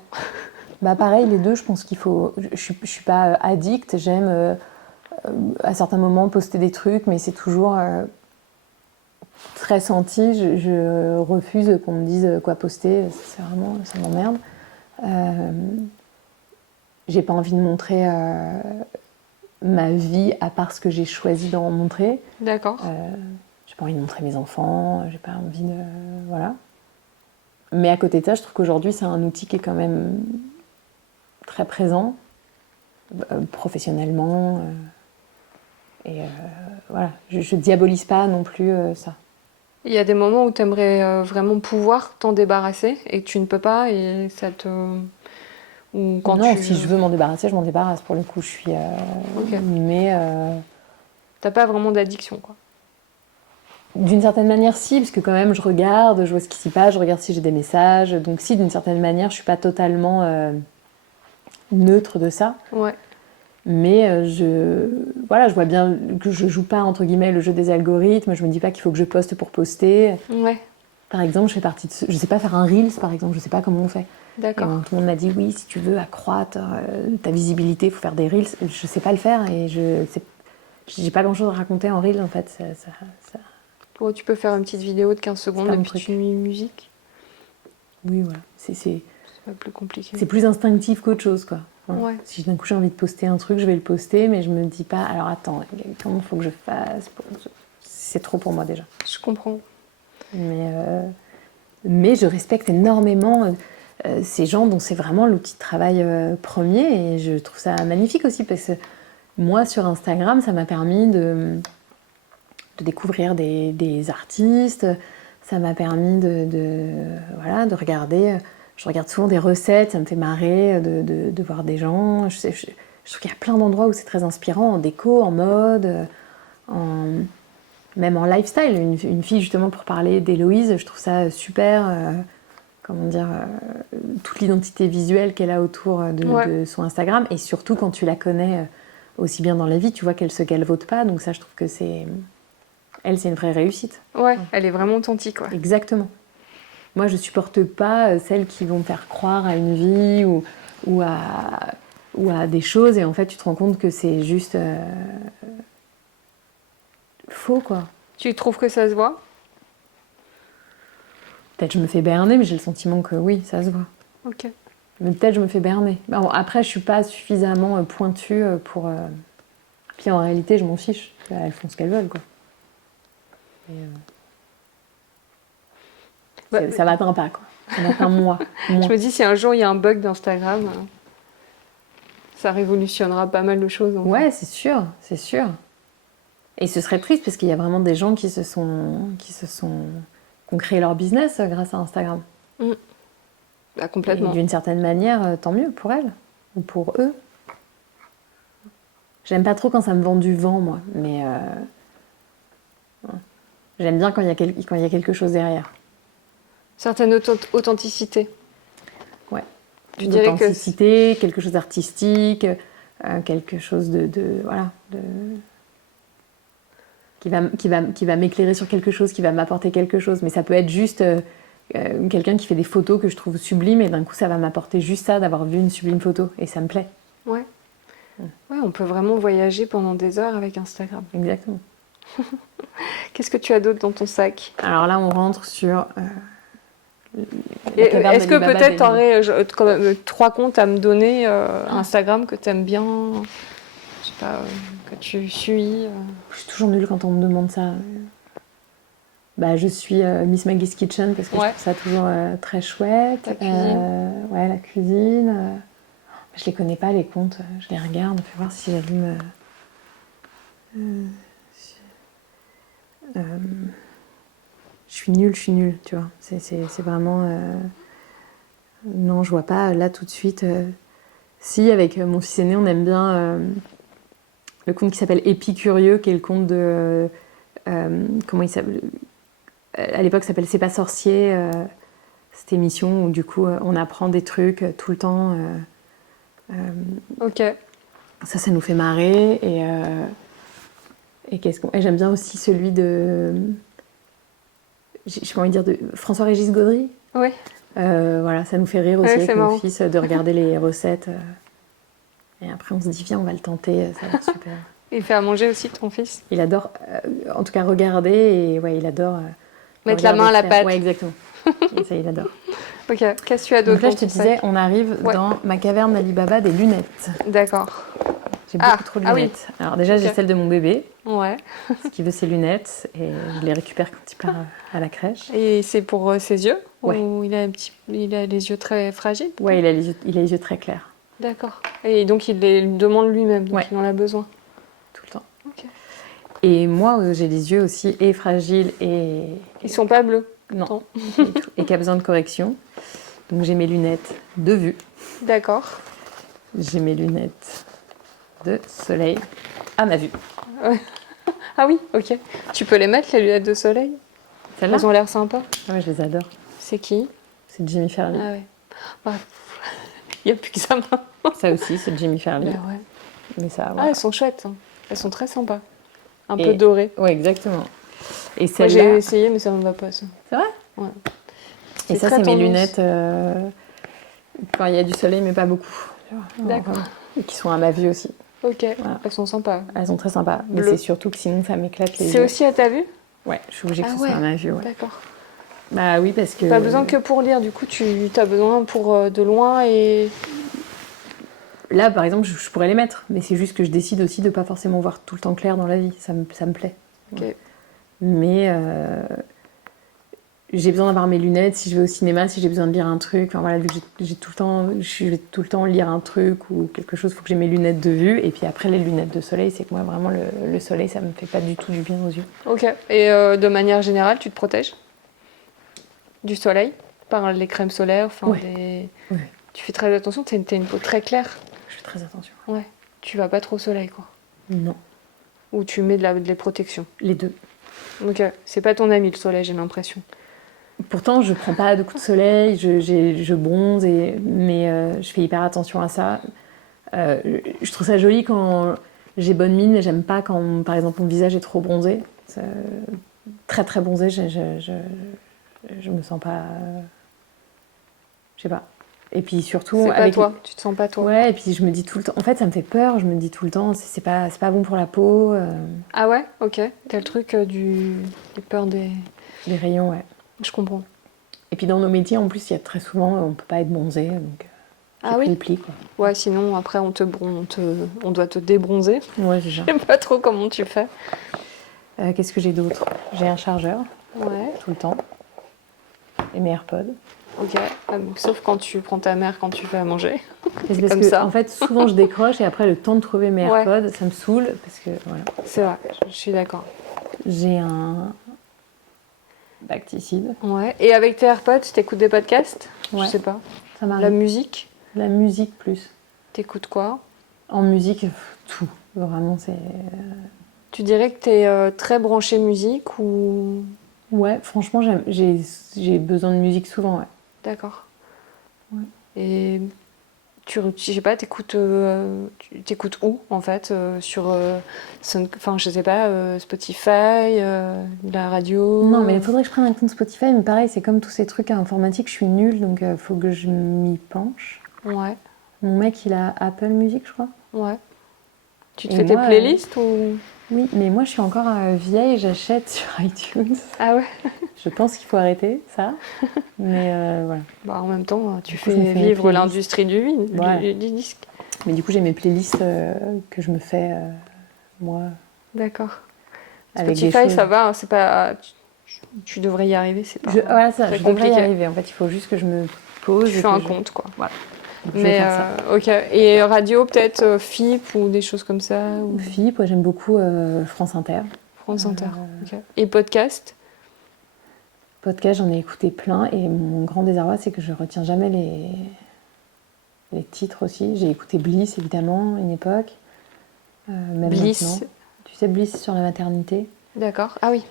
Bah pareil, les deux, je pense qu'il faut... Je suis pas addict, j'aime à certains moments poster des trucs, mais c'est toujours très senti. Je refuse qu'on me dise quoi poster, c'est vraiment... ça m'emmerde. J'ai pas envie de montrer ma vie à part ce que j'ai choisi d'en montrer. D'accord. J'ai pas envie de montrer mes enfants, j'ai pas envie de... Voilà. Mais à côté de ça, je trouve qu'aujourd'hui, c'est un outil qui est quand même très présent, professionnellement. Voilà, je diabolise pas non plus ça. Il y a des moments où tu aimerais vraiment pouvoir t'en débarrasser et que tu ne peux pas et ça te... Ou quand Non, tu... si je veux m'en débarrasser, je m'en débarrasse. Pour le coup, je suis... Ok. Mais T'as pas vraiment d'addiction, quoi. d'une certaine manière, si, parce que quand même, je regarde, je vois ce qui s'y passe, je regarde si j'ai des messages. Donc si, d'une certaine manière, je suis pas totalement neutre de ça. Ouais. Mais voilà, je vois bien que je joue pas, entre guillemets, le jeu des algorithmes. Je me dis pas qu'il faut que je poste pour poster. Ouais. Par exemple, je fais partie de je sais pas faire un Reels, par exemple, je sais pas comment on fait. Et D'accord. tout le monde m'a dit, oui, si tu veux accroître ta visibilité, il faut faire des Reels. Je sais pas le faire et j'ai pas grand-chose à raconter en Reels, en fait. Bon, tu peux faire une petite vidéo de 15 secondes pas et mon puis truc. tu mets une musique. Oui, voilà. C'est pas plus compliqué. C'est plus instinctif qu'autre chose, quoi. Voilà. Ouais. Si d'un coup j'ai envie de poster un truc, je vais le poster, mais je me dis pas, alors attends, comment faut que je fasse C'est trop pour moi déjà. Je comprends. Mais je respecte énormément ces gens dont c'est vraiment l'outil de travail premier, et je trouve ça magnifique aussi, parce que moi, sur Instagram, ça m'a permis de découvrir des artistes, ça m'a permis voilà, de regarder. Je regarde souvent des recettes, ça me fait marrer de voir des gens. Je trouve qu'il y a plein d'endroits où c'est très inspirant, en déco, en mode, même en lifestyle. Une fille, justement, pour parler d'Héloïse, je trouve ça super. Comment dire, toute l'identité visuelle qu'elle a autour de son Instagram. Et surtout, quand tu la connais aussi bien dans la vie, tu vois qu'elle se galvaude pas. Donc ça, je trouve que c'est une vraie réussite. Ouais, elle est vraiment authentique, ouais. Exactement. Moi, je supporte pas celles qui vont faire croire à une vie ou à des choses, et en fait, tu te rends compte que c'est juste faux, quoi. Tu trouves que ça se voit? Peut-être je me fais berner, mais j'ai le sentiment que oui, ça se voit. Ok. Mais peut-être je me fais berner. Bon, après, je suis pas suffisamment pointue pour... Puis en réalité, je m'en fiche. Elles font ce qu'elles veulent, quoi. Ça m'atteint pas, quoi. Ça m'atteint moi. Je me dis, si un jour il y a un bug d'Instagram, ça révolutionnera pas mal de choses. Ouais, c'est sûr, c'est sûr. Et ce serait triste, parce qu'il y a vraiment des gens qui ont créé leur business grâce à Instagram. Bah, complètement. Et d'une certaine manière, tant mieux pour elles, ou pour eux. J'aime pas trop quand ça me vend du vent, moi, mais j'aime bien quand il y a quelque chose derrière. Certaine authenticité. Ouais. Tu dirais que... D'authenticité, quelque chose d'artistique, quelque chose voilà, qui va m'éclairer sur quelque chose, qui va m'apporter quelque chose. Mais ça peut être juste quelqu'un qui fait des photos que je trouve sublimes, et d'un coup, ça va m'apporter juste ça, d'avoir vu une sublime photo, et ça me plaît. Ouais. Ouais, on peut vraiment voyager pendant des heures avec Instagram. Exactement. Qu'est-ce que tu as d'autre dans ton sac? Alors là, on rentre sur... Est-ce que peut-être tu aurais quand même 3 comptes à me donner Instagram que tu aimes bien, je sais pas, que tu suis Je suis toujours nulle quand on me demande ça. Bah, je suis Miss Maggie's Kitchen, parce que je trouve ça toujours très chouette. La cuisine. Ouais, la cuisine. Je les connais pas, les comptes. Je les regarde, on fait voir si j'allume... Je suis nulle, tu vois. C'est vraiment... Non, je vois pas là tout de suite. Si, avec mon fils aîné, on aime bien le compte qui s'appelle Épicurieux, qui est le compte de... comment il s'appelle? À l'époque, ça s'appelle C'est pas sorcier, cette émission où du coup, on apprend des trucs tout le temps. Ok. Ça nous fait marrer. Et et j'aime bien aussi celui de... J'ai pas envie de dire de François-Régis Gaudry. Oui. Voilà, ça nous fait rire aussi Ouais, avec c'est mon marrant. fils de regarder les recettes. Et après, on se dit, viens, on va le tenter, ça va être super. Il fait à manger aussi, ton fils? Il adore, en tout cas, regarder. Et ouais, il adore Mettre la main à la faire. pâte. Ouais, exactement. Et ça, il adore. Ok, qu'est-ce que tu as Donc d'autre là, dans je te ton disais, sac? on arrive Ouais. dans ma caverne d'Alibaba des lunettes. D'accord. J'ai Ah, beaucoup trop de ah oui. lunettes. Alors déjà, j'ai Ok. celle de mon bébé, Ouais. qui veut ses lunettes. Et je les récupère quand il part à la crèche. Et c'est pour ses yeux? Ouais. Ou il a les yeux très fragiles? Ouais, il a les yeux très clairs, D'accord. Et donc il les demande lui-même, donc Ouais. il en a besoin. tout le temps. Ok. Et moi, j'ai les yeux aussi et fragiles et... Ils sont pas bleus? Non, Non. et qui a besoin de correction. Donc j'ai mes lunettes de vue, D'accord. j'ai mes lunettes de soleil à ma vue. Ah oui, ok. Tu peux les mettre, les lunettes de soleil? Celles-là? Elles ont l'air sympas. Ah ouais, je les adore. C'est qui? C'est Jimmy Fairley. Ah ouais. Ouais. Il n'y a plus que ça maintenant. Ça aussi, c'est Jimmy Fairley. Bah ouais. Mais ça, Ah, voilà. elles sont chouettes, hein. Elles sont très sympas. Un Et- peu dorées. Ouais, exactement. Et Moi celle-là... j'ai essayé, mais ça me va pas, ça. C'est vrai? Ouais. Et ça, très c'est mes tendance. lunettes quand il y a du soleil, mais pas beaucoup. Tu vois. D'accord. Vraiment. Et qui sont à ma vue aussi. Ok, Voilà. elles sont sympas. Elles sont très sympas. Mais Bleu. c'est surtout que sinon, ça m'éclate les C'est yeux. aussi à ta vue? Ouais, je suis obligée que Ah ce ouais. soit à ma vue. Ouais. D'accord. Bah oui, parce que... Pas besoin que pour lire, du coup, tu as besoin pour de loin et... Là, par exemple, je pourrais les mettre, mais c'est juste que je décide aussi de pas forcément voir tout le temps clair dans la vie. Ça me plaît. Ok. Ouais. Mais j'ai besoin d'avoir mes lunettes si je vais au cinéma, si j'ai besoin de lire un truc. Enfin, voilà, vu que j'ai tout le temps, je vais tout le temps lire un truc ou quelque chose, il faut que j'ai mes lunettes de vue. Et puis après, les lunettes de soleil, c'est que moi, vraiment, le soleil, ça me fait pas du tout du bien aux yeux. Ok. Et de manière générale, tu te protèges du soleil par les crèmes solaires, enfin Ouais. des... Ouais. Tu fais très attention, t'as une peau très claire. Je fais très attention. Ouais. Tu vas pas trop au soleil, quoi. Non, Ou tu mets de la protection. les deux. Ok. C'est pas ton ami, le soleil, j'ai l'impression. Pourtant, je prends pas de coups de soleil, je bronze, mais je fais hyper attention à ça. Je trouve ça joli quand j'ai bonne mine, mais j'aime pas quand, par exemple, mon visage est trop bronzé. Très très bronzé, je me sens pas... je sais pas. Et puis surtout... C'est pas toi, tu te sens pas toi. Ouais, et puis je me dis tout le temps... En fait, ça me fait peur, je me dis tout le temps, c'est pas bon pour la peau. Ah ouais? Ok. T'as le truc des peurs des... Les rayons, ouais. Je comprends. Et puis dans nos métiers, en plus, il y a très souvent, on peut pas être bronzé, donc... j'ai Ah pris oui? le pli, quoi. Ouais, sinon, après, on doit te débronzer. Ouais, c'est ça. Je sais pas trop comment tu fais. Qu'est-ce que j'ai d'autre? J'ai un chargeur, Ouais. tout le temps. Et mes AirPods. Ok. Sauf quand tu prends ta mère quand tu fais à manger. Et c'est parce comme que, ça. en fait, souvent je décroche et après le temps de trouver mes Ouais. AirPods, ça me saoule parce que voilà. C'est vrai, je suis d'accord. J'ai un bacticide. Ouais. Et avec tes AirPods, t'écoutes des podcasts? Je Ouais. sais pas. Ça m'arrive. La musique? La musique plus. T'écoutes quoi? En musique, tout. Vraiment, c'est. Tu dirais que t'es très branché musique ou... Ouais, franchement, j'ai besoin de musique souvent, ouais. D'accord. Ouais. Et je sais pas, t'écoutes où en fait enfin je sais pas, Spotify, la radio. Non, mais il faudrait que je prenne un compte Spotify, mais pareil, c'est comme tous ces trucs informatiques, je suis nulle, donc faut que je m'y penche. Ouais, Mon mec, il a Apple Music, je crois. ouais. Tu te Et fais moi, tes playlists ou... Oui, mais moi, je suis encore vieille, j'achète sur iTunes. Ah ouais. Je pense qu'il faut arrêter ça, mais voilà. Bah en même temps, tu Du coup, je me fais fais mes vivre playlists. l'industrie du vin, Voilà. du disque. Mais du coup, j'ai mes playlists que je me fais, moi, D'accord. avec des Spotify, choses. ça va, c'est pas... Tu devrais y arriver, c'est pas Voilà, ça, très je devrais y compliqué. arriver. En fait, il faut juste que je me pose. Tu et fais que un je- compte, quoi. Voilà. Donc, je vais Mais faire ça. ok. Et radio, peut-être FIP ou des choses comme ça ou... FIP, ouais, j'aime beaucoup France Inter. France Inter. Ok. Et podcast? Podcast, j'en ai écouté plein et mon grand désarroi, c'est que je retiens jamais les titres aussi. J'ai écouté Bliss, évidemment, une époque. Même Bliss. maintenant. Tu sais, Bliss sur la maternité. D'accord. Ah oui.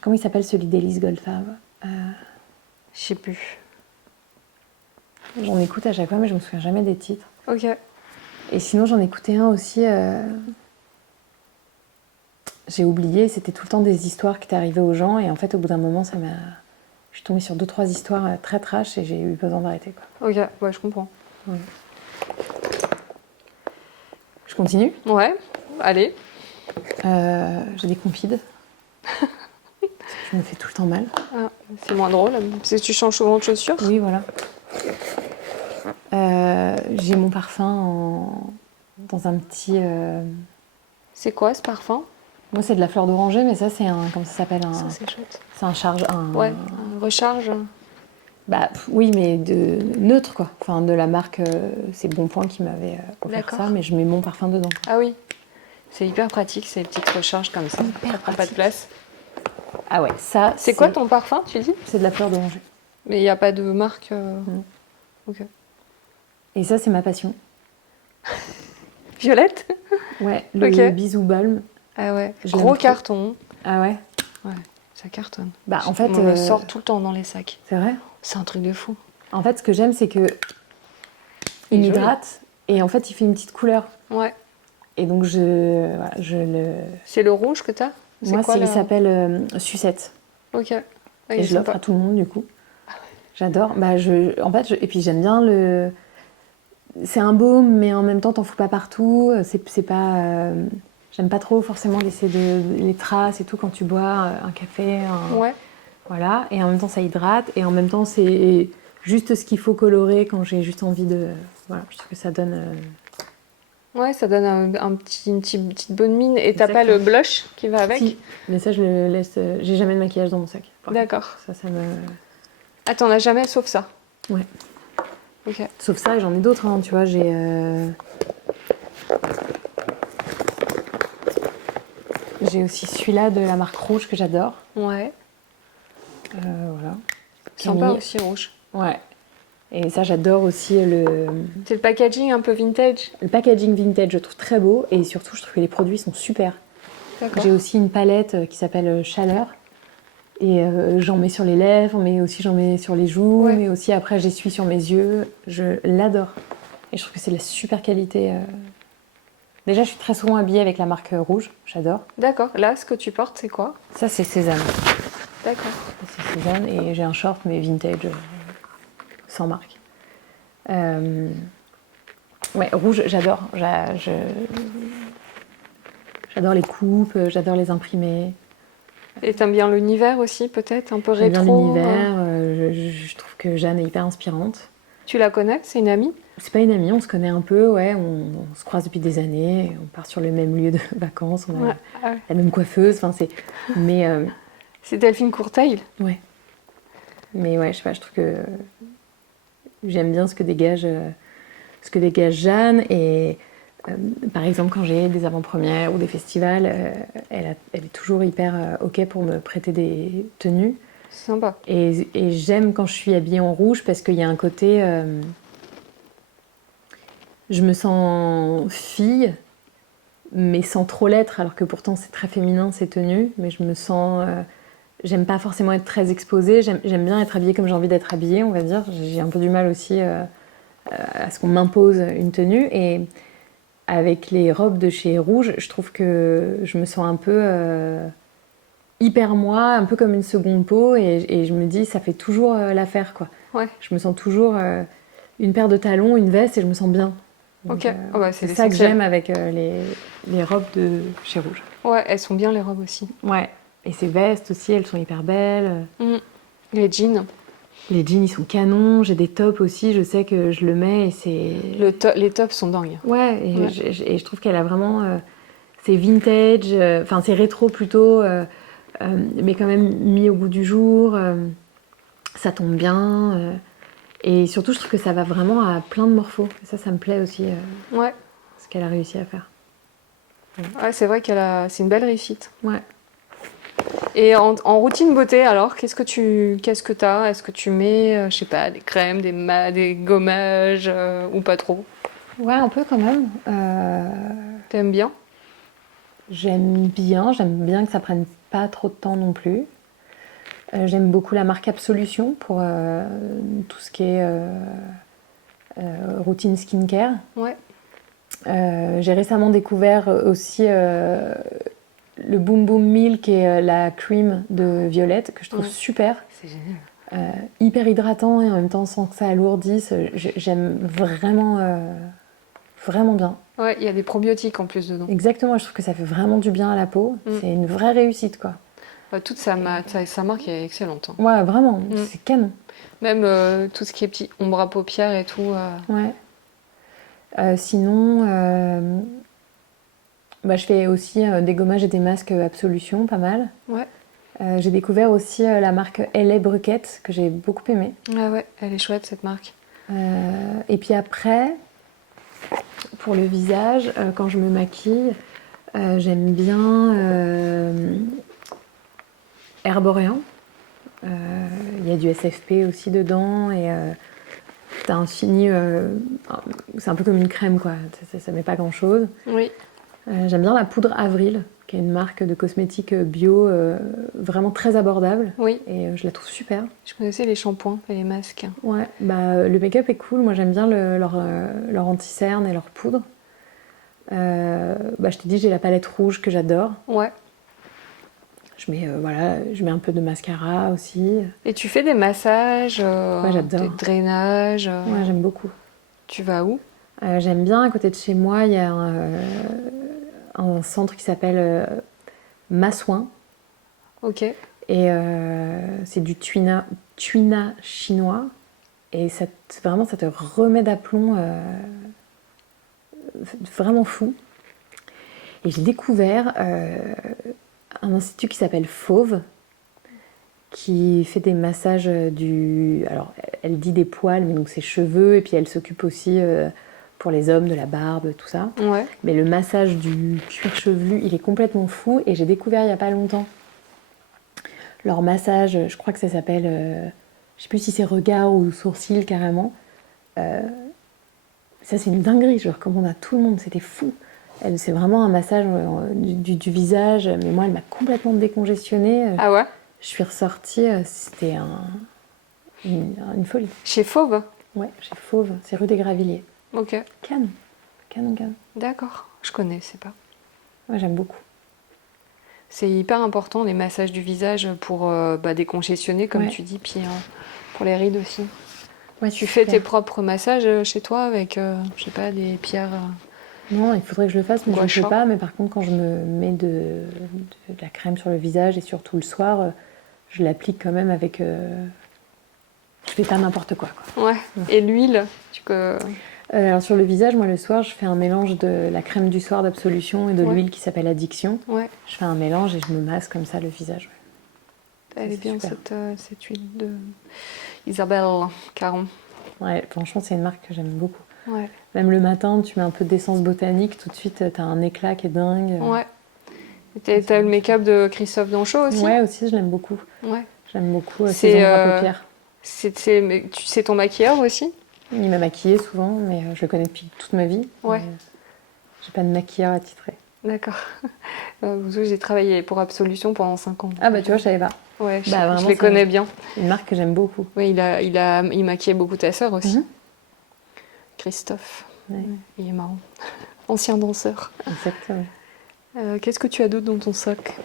Comment il s'appelle celui d'Élise Goldfarb? Je sais plus. J'en écoute à chaque fois, mais je me souviens jamais des titres. Ok. Et sinon, j'en écoutais un aussi. J'ai oublié, c'était tout le temps des histoires qui étaient arrivées aux gens. Et en fait, au bout d'un moment, je suis tombée sur 2-3 histoires très trash et j'ai eu besoin d'arrêter, quoi. Ok, ouais, je comprends. Ouais. Je continue. Ouais, allez. J'ai des confides. Je me fais tout le temps mal. Ah, c'est moins drôle. C'est que tu changes souvent de chaussures? Oui, voilà. J'ai mon parfum dans un petit... C'est quoi ce parfum? Moi, c'est de la fleur d'oranger, mais ça, c'est un... Comment ça s'appelle Ça, c'est chouette. C'est un charge... Ouais, recharge. Bah, oui, mais de neutre, quoi. Enfin, de la marque... c'est Bonpoint qui m'avait offert D'accord. ça, mais je mets mon parfum dedans. Ah oui, c'est hyper pratique, ces petites recharges comme ça. Hyper Ça prend pas de pratique. place. Ah ouais, ça... C'est quoi ton parfum, tu dis? C'est de la fleur d'oranger. Mais il n'y a pas de marque. Non. Ok. Et ça, c'est ma passion. Violette? Ouais, le Ok. bisou balm. Ah ouais, Je gros l'aime trop. carton. Ah ouais? Ouais, ça cartonne. Bah, en fait... On le sort tout le temps dans les sacs. C'est vrai? C'est un truc de fou. En fait, ce que j'aime, c'est que Il il est joli. hydrate et en fait, il fait une petite couleur. Ouais. Et donc, je le... C'est le rouge que t'as? C'est Moi, quoi il s'appelle Sucette. Ok. Ah, il Et est je l'offre sympa. à tout le monde, du coup. J'adore. Bah, en fait, et puis j'aime bien le... C'est un baume, mais en même temps, t'en fous pas partout. C'est pas... J'aime pas trop forcément laisser les traces et tout quand tu bois un café. Ouais. Voilà. Et en même temps, ça hydrate. Et en même temps, c'est juste ce qu'il faut colorer quand j'ai juste envie de... Voilà, je trouve que ça donne... Ouais, ça donne une petite bonne mine. Et t'as pas Exactement. le blush qui va avec? Si, mais ça, je le laisse... j'ai jamais de maquillage dans mon sac. par contre. D'accord. Ça me... Ah, t'en as jamais sauf ça? Ouais. Ok. Sauf ça, et j'en ai d'autres, hein, tu vois, j'ai aussi celui-là de la marque Rouge que j'adore. Ouais. Voilà. Sympa Camille. aussi, rouge. Ouais. Et ça, j'adore aussi C'est le packaging un peu vintage. le packaging vintage, je trouve très beau. Et surtout, je trouve que les produits sont super. D'accord. J'ai aussi une palette qui s'appelle Chaleur. Et j'en mets sur les lèvres, mais aussi j'en mets sur les joues, Ouais. mais aussi après j'essuie sur mes yeux. Je l'adore. Et je trouve que c'est de la super qualité. Déjà, je suis très souvent habillée avec la marque Rouge, j'adore. D'accord. Là, ce que tu portes, c'est quoi? Ça, c'est Sésame. D'accord. Ça, c'est Sésame. Et j'ai un short, mais vintage, sans marque. Ouais, Rouge, j'adore. J'adore les coupes, j'adore les imprimés. Et t'aimes bien l'univers aussi, peut-être? Un peu J'aime bien rétro? l'univers. Je trouve que Jeanne est hyper inspirante. Tu la connais? C'est une amie? C'est pas une amie, on se connaît un peu, ouais. On se croise depuis des années. On part sur le même lieu de vacances. On a Ouais. Ah ouais. la même coiffeuse. Enfin, c'est... Mais C'est Delphine Courteil? ouais. Mais ouais, je sais pas, je trouve que j'aime bien ce que dégage Jeanne. Et par exemple, quand j'ai des avant-premières ou des festivals, elle est toujours hyper OK pour me prêter des tenues. C'est sympa. Et j'aime quand je suis habillée en rouge parce qu'il y a un côté... je me sens fille, mais sans trop l'être, alors que pourtant c'est très féminin ces tenues. Mais je me sens... j'aime pas forcément être très exposée. J'aime bien être habillée comme j'ai envie d'être habillée, on va dire. J'ai un peu du mal aussi à ce qu'on m'impose une tenue. Et avec les robes de chez Rouge, je trouve que je me sens un peu hyper moi, un peu comme une seconde peau. Et je me dis, ça fait toujours l'affaire, quoi. Ouais. Je me sens toujours une paire de talons, une veste et je me sens bien. Donc, Ok. Oh bah, c'est c'est ça que l'essentiel. j'aime avec les robes de chez Rouge. Ouais, elles sont bien les robes aussi. Ouais. Et ces vestes aussi, elles sont hyper belles. Les jeans. Les jeans, ils sont canons. J'ai des tops aussi, je sais que je le mets et c'est... Les tops sont dingues. Ouais, et, Ouais. et je trouve qu'elle a vraiment... c'est vintage, enfin c'est rétro plutôt, mais quand même mis au goût du jour. Ça tombe bien. Et surtout, je trouve que ça va vraiment à plein de morphos. Et ça me plaît aussi, Ouais. ce qu'elle a réussi à faire. Ouais, c'est vrai c'est une belle réussite. Ouais. Et en routine beauté, alors, qu'est-ce que t'as? Est-ce que tu mets, je sais pas, des crèmes, des gommages, ou pas trop? Ouais, un peu quand même. T'aimes bien? J'aime bien que ça prenne pas trop de temps non plus. J'aime beaucoup la marque Absolution pour tout ce qui est routine skincare. Ouais. J'ai récemment découvert aussi le Boom Boom Milk et la cream de Violette que je trouve super. C'est génial. Hyper hydratant et en même temps sans que ça alourdisse. J'aime vraiment, vraiment bien. Ouais, il y a des probiotiques en plus dedans. Exactement, je trouve que ça fait vraiment du bien à la peau. C'est une vraie réussite, quoi. Toute sa marque est excellente. Hein. Ouais, vraiment, c'est canon. Même tout ce qui est petit ombre à paupières et tout. Ouais. Sinon, je fais aussi des gommages et des masques Absolution, pas mal. Ouais. J'ai découvert aussi la marque LA Briquette, que j'ai beaucoup aimée. Ah ouais, elle est chouette cette marque. Et puis après, pour le visage, quand je me maquille, j'aime bien Herboréan. Il y a du SFP aussi dedans et t'as un fini, c'est un peu comme une crème quoi, ça met pas grand chose. Oui. J'aime bien la poudre Avril, qui est une marque de cosmétiques bio vraiment très abordable. Oui. Et je la trouve super. Je connaissais les shampoings et les masques. Ouais, le make-up est cool. Moi j'aime bien leur anti-cerne et leur poudre. Je t'ai dit, j'ai la palette rouge que j'adore. Ouais. Je mets un peu de mascara aussi. Et tu fais des massages, Ouais, j'adore. des drainages. Ouais, j'aime beaucoup. Tu vas où? J'aime bien, à côté de chez moi, il y a un centre qui s'appelle Massoin. Ok. Et c'est du tuina chinois. Et vraiment, ça te remet d'aplomb vraiment fou. Et j'ai découvert un institut qui s'appelle Fauve, qui fait des massages alors, elle dit des poils, mais donc c'est cheveux, et puis elle s'occupe aussi pour les hommes de la barbe, tout ça. Ouais. Mais le massage du cuir chevelu, il est complètement fou, et j'ai découvert il n'y a pas longtemps leur massage, je crois que ça s'appelle, je sais plus si c'est regard ou sourcil carrément. Ça c'est une dinguerie, je recommande à tout le monde, c'était fou. C'est vraiment un massage du visage, mais moi elle m'a complètement décongestionnée. Ah ouais? Je suis ressortie, c'était une folie. Chez Fauve? Ouais, chez Fauve, c'est rue des Gravilliers. Ok. Canon. D'accord. Je connaissais pas. Ouais, j'aime beaucoup. C'est hyper important les massages du visage pour décongestionner, comme tu dis, puis pour les rides aussi. Ouais, tu fais tes propres massages chez toi avec, je sais pas, des pierres. Non, il faudrait que je le fasse, mais je ne le fais pas. Mais par contre, quand je me mets de la crème sur le visage et surtout le soir, je l'applique quand même avec. Je fais pas n'importe quoi. Ouais. Et l'huile, alors sur le visage, moi le soir, je fais un mélange de la crème du soir d'Absolution et de l'huile qui s'appelle Addiction. Ouais. Je fais un mélange et je me masse comme ça le visage. Elle est bien cette huile de Isabelle Caron. Ouais, franchement, c'est une marque que j'aime beaucoup. Ouais. Même le matin, tu mets un peu d'essence botanique, tout de suite, t'as un éclat qui est dingue. Ouais. T'as le make-up de Christophe Danchaud aussi? Ouais, aussi, je l'aime beaucoup. Ouais. J'aime beaucoup ses ombres à paupières. C'est ton maquilleur aussi? Il m'a maquillée souvent, mais je le connais depuis toute ma vie. Ouais. J'ai pas de maquilleur attitré. D'accord. J'ai travaillé pour Absolution pendant 5 ans. Ah bah tu vois, je savais pas. Ouais, je les connais bien. Une marque que j'aime beaucoup. Oui, il maquillait beaucoup ta sœur aussi. Christophe. Ouais. Il est marrant. Ancien danseur. Exactement. Qu'est-ce que tu as d'autre dans ton sac?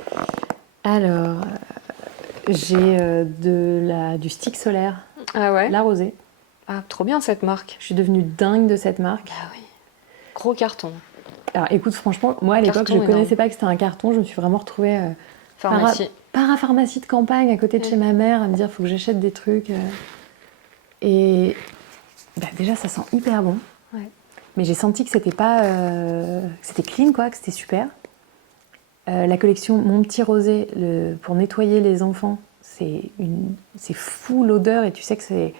Alors, j'ai du stick solaire. Ah ouais? La Rosée. Ah, trop bien cette marque. Je suis devenue dingue de cette marque. Ah oui. Gros carton. Alors écoute, franchement, moi à l'époque, je ne connaissais pas que c'était un carton. Je me suis vraiment retrouvée parapharmacie de campagne à côté de chez ma mère à me dire il faut que j'achète des trucs. Et déjà, ça sent hyper bon. Ouais. Mais j'ai senti que c'était pas, c'était clean, quoi, que c'était super. La collection Mon Petit Rosé, pour nettoyer les enfants, c'est fou l'odeur et tu sais que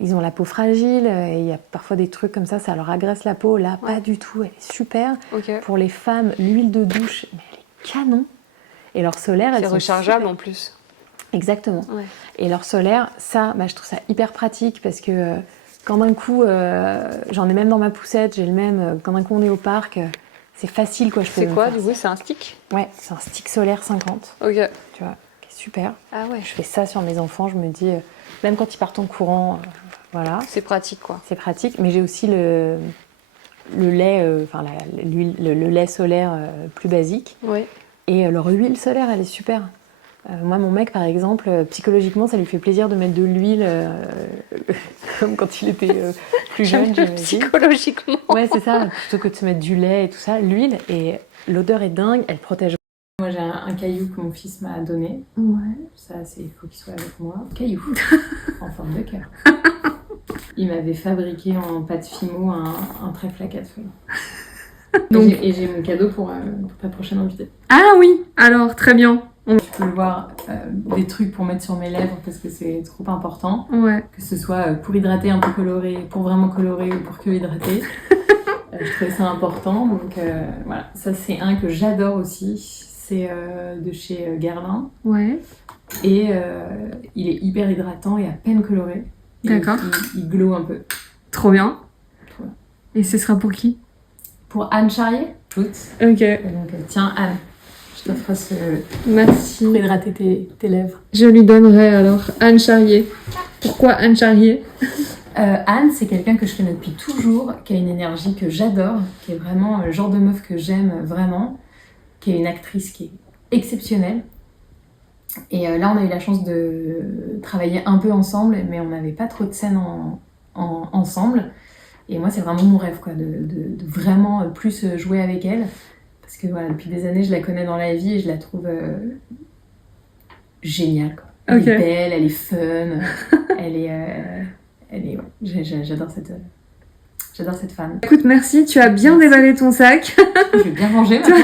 ils ont la peau fragile et il y a parfois des trucs comme ça leur agresse la peau. Là, pas du tout, elle est super. Okay. Pour les femmes, l'huile de douche, mais elle est canon. Et leur solaire, c'est rechargeable en plus. Exactement. Ouais. Et leur solaire, ça, je trouve ça hyper pratique parce que quand d'un coup, j'en ai même dans ma poussette, j'ai le même, quand d'un coup on est au parc, c'est facile quoi. C'est quoi du coup? C'est un stick? Ouais, c'est un stick solaire 50. Ok. Tu vois, qui est super. Ah ouais. Je fais ça sur mes enfants, je me dis, même quand ils partent en courant, voilà. C'est pratique quoi. C'est pratique, mais j'ai aussi le le lait, le lait solaire plus basique. Ouais. Et leur huile solaire, elle est super. Moi, mon mec, par exemple, psychologiquement, ça lui fait plaisir de mettre de l'huile, comme quand il était plus jeune, j'imagine. Psychologiquement. Ouais, c'est ça, plutôt que de se mettre du lait et tout ça. L'huile, et l'odeur est dingue, elle protège. Moi, j'ai un caillou que mon fils m'a donné. Ouais. Ça, il faut qu'il soit avec moi. Caillou, en forme de cœur. Il m'avait fabriqué en pâte Fimo un trèfle à 4 feuilles. Donc... Et j'ai mon cadeau pour ta prochaine invitée. Ah oui, alors très bien. Tu peux voir des trucs pour mettre sur mes lèvres parce que c'est trop important. Ouais. Que ce soit pour hydrater un peu coloré, pour vraiment colorer ou pour que hydrater. Je trouvais ça important. Donc voilà, ça c'est un que j'adore aussi. C'est de chez Guerlain. Ouais. Et il est hyper hydratant et à peine coloré. Et D'accord. Il glow un peu. Trop bien. Trop bien. Et ce sera pour qui? Pour Anne Charrier. Écoute. Ok. Et donc tiens Anne, je t'offre ce Merci. pour hydrater tes lèvres. Je lui donnerai alors Anne Charrier. Pourquoi Anne Charrier? Anne, c'est quelqu'un que je connais depuis toujours, qui a une énergie que j'adore, qui est vraiment le genre de meuf que j'aime vraiment, qui est une actrice qui est exceptionnelle. Et là, on a eu la chance de travailler un peu ensemble, mais on n'avait pas trop de scènes ensemble. Et moi, c'est vraiment mon rêve, quoi, de vraiment plus jouer avec elle. Parce que voilà, depuis des années, je la connais dans la vie et je la trouve géniale, quoi. Elle est belle, elle est fun, elle est ouais, j'adore cette femme. Écoute, merci, tu as bien déballé ton sac. Je vais bien manger maintenant.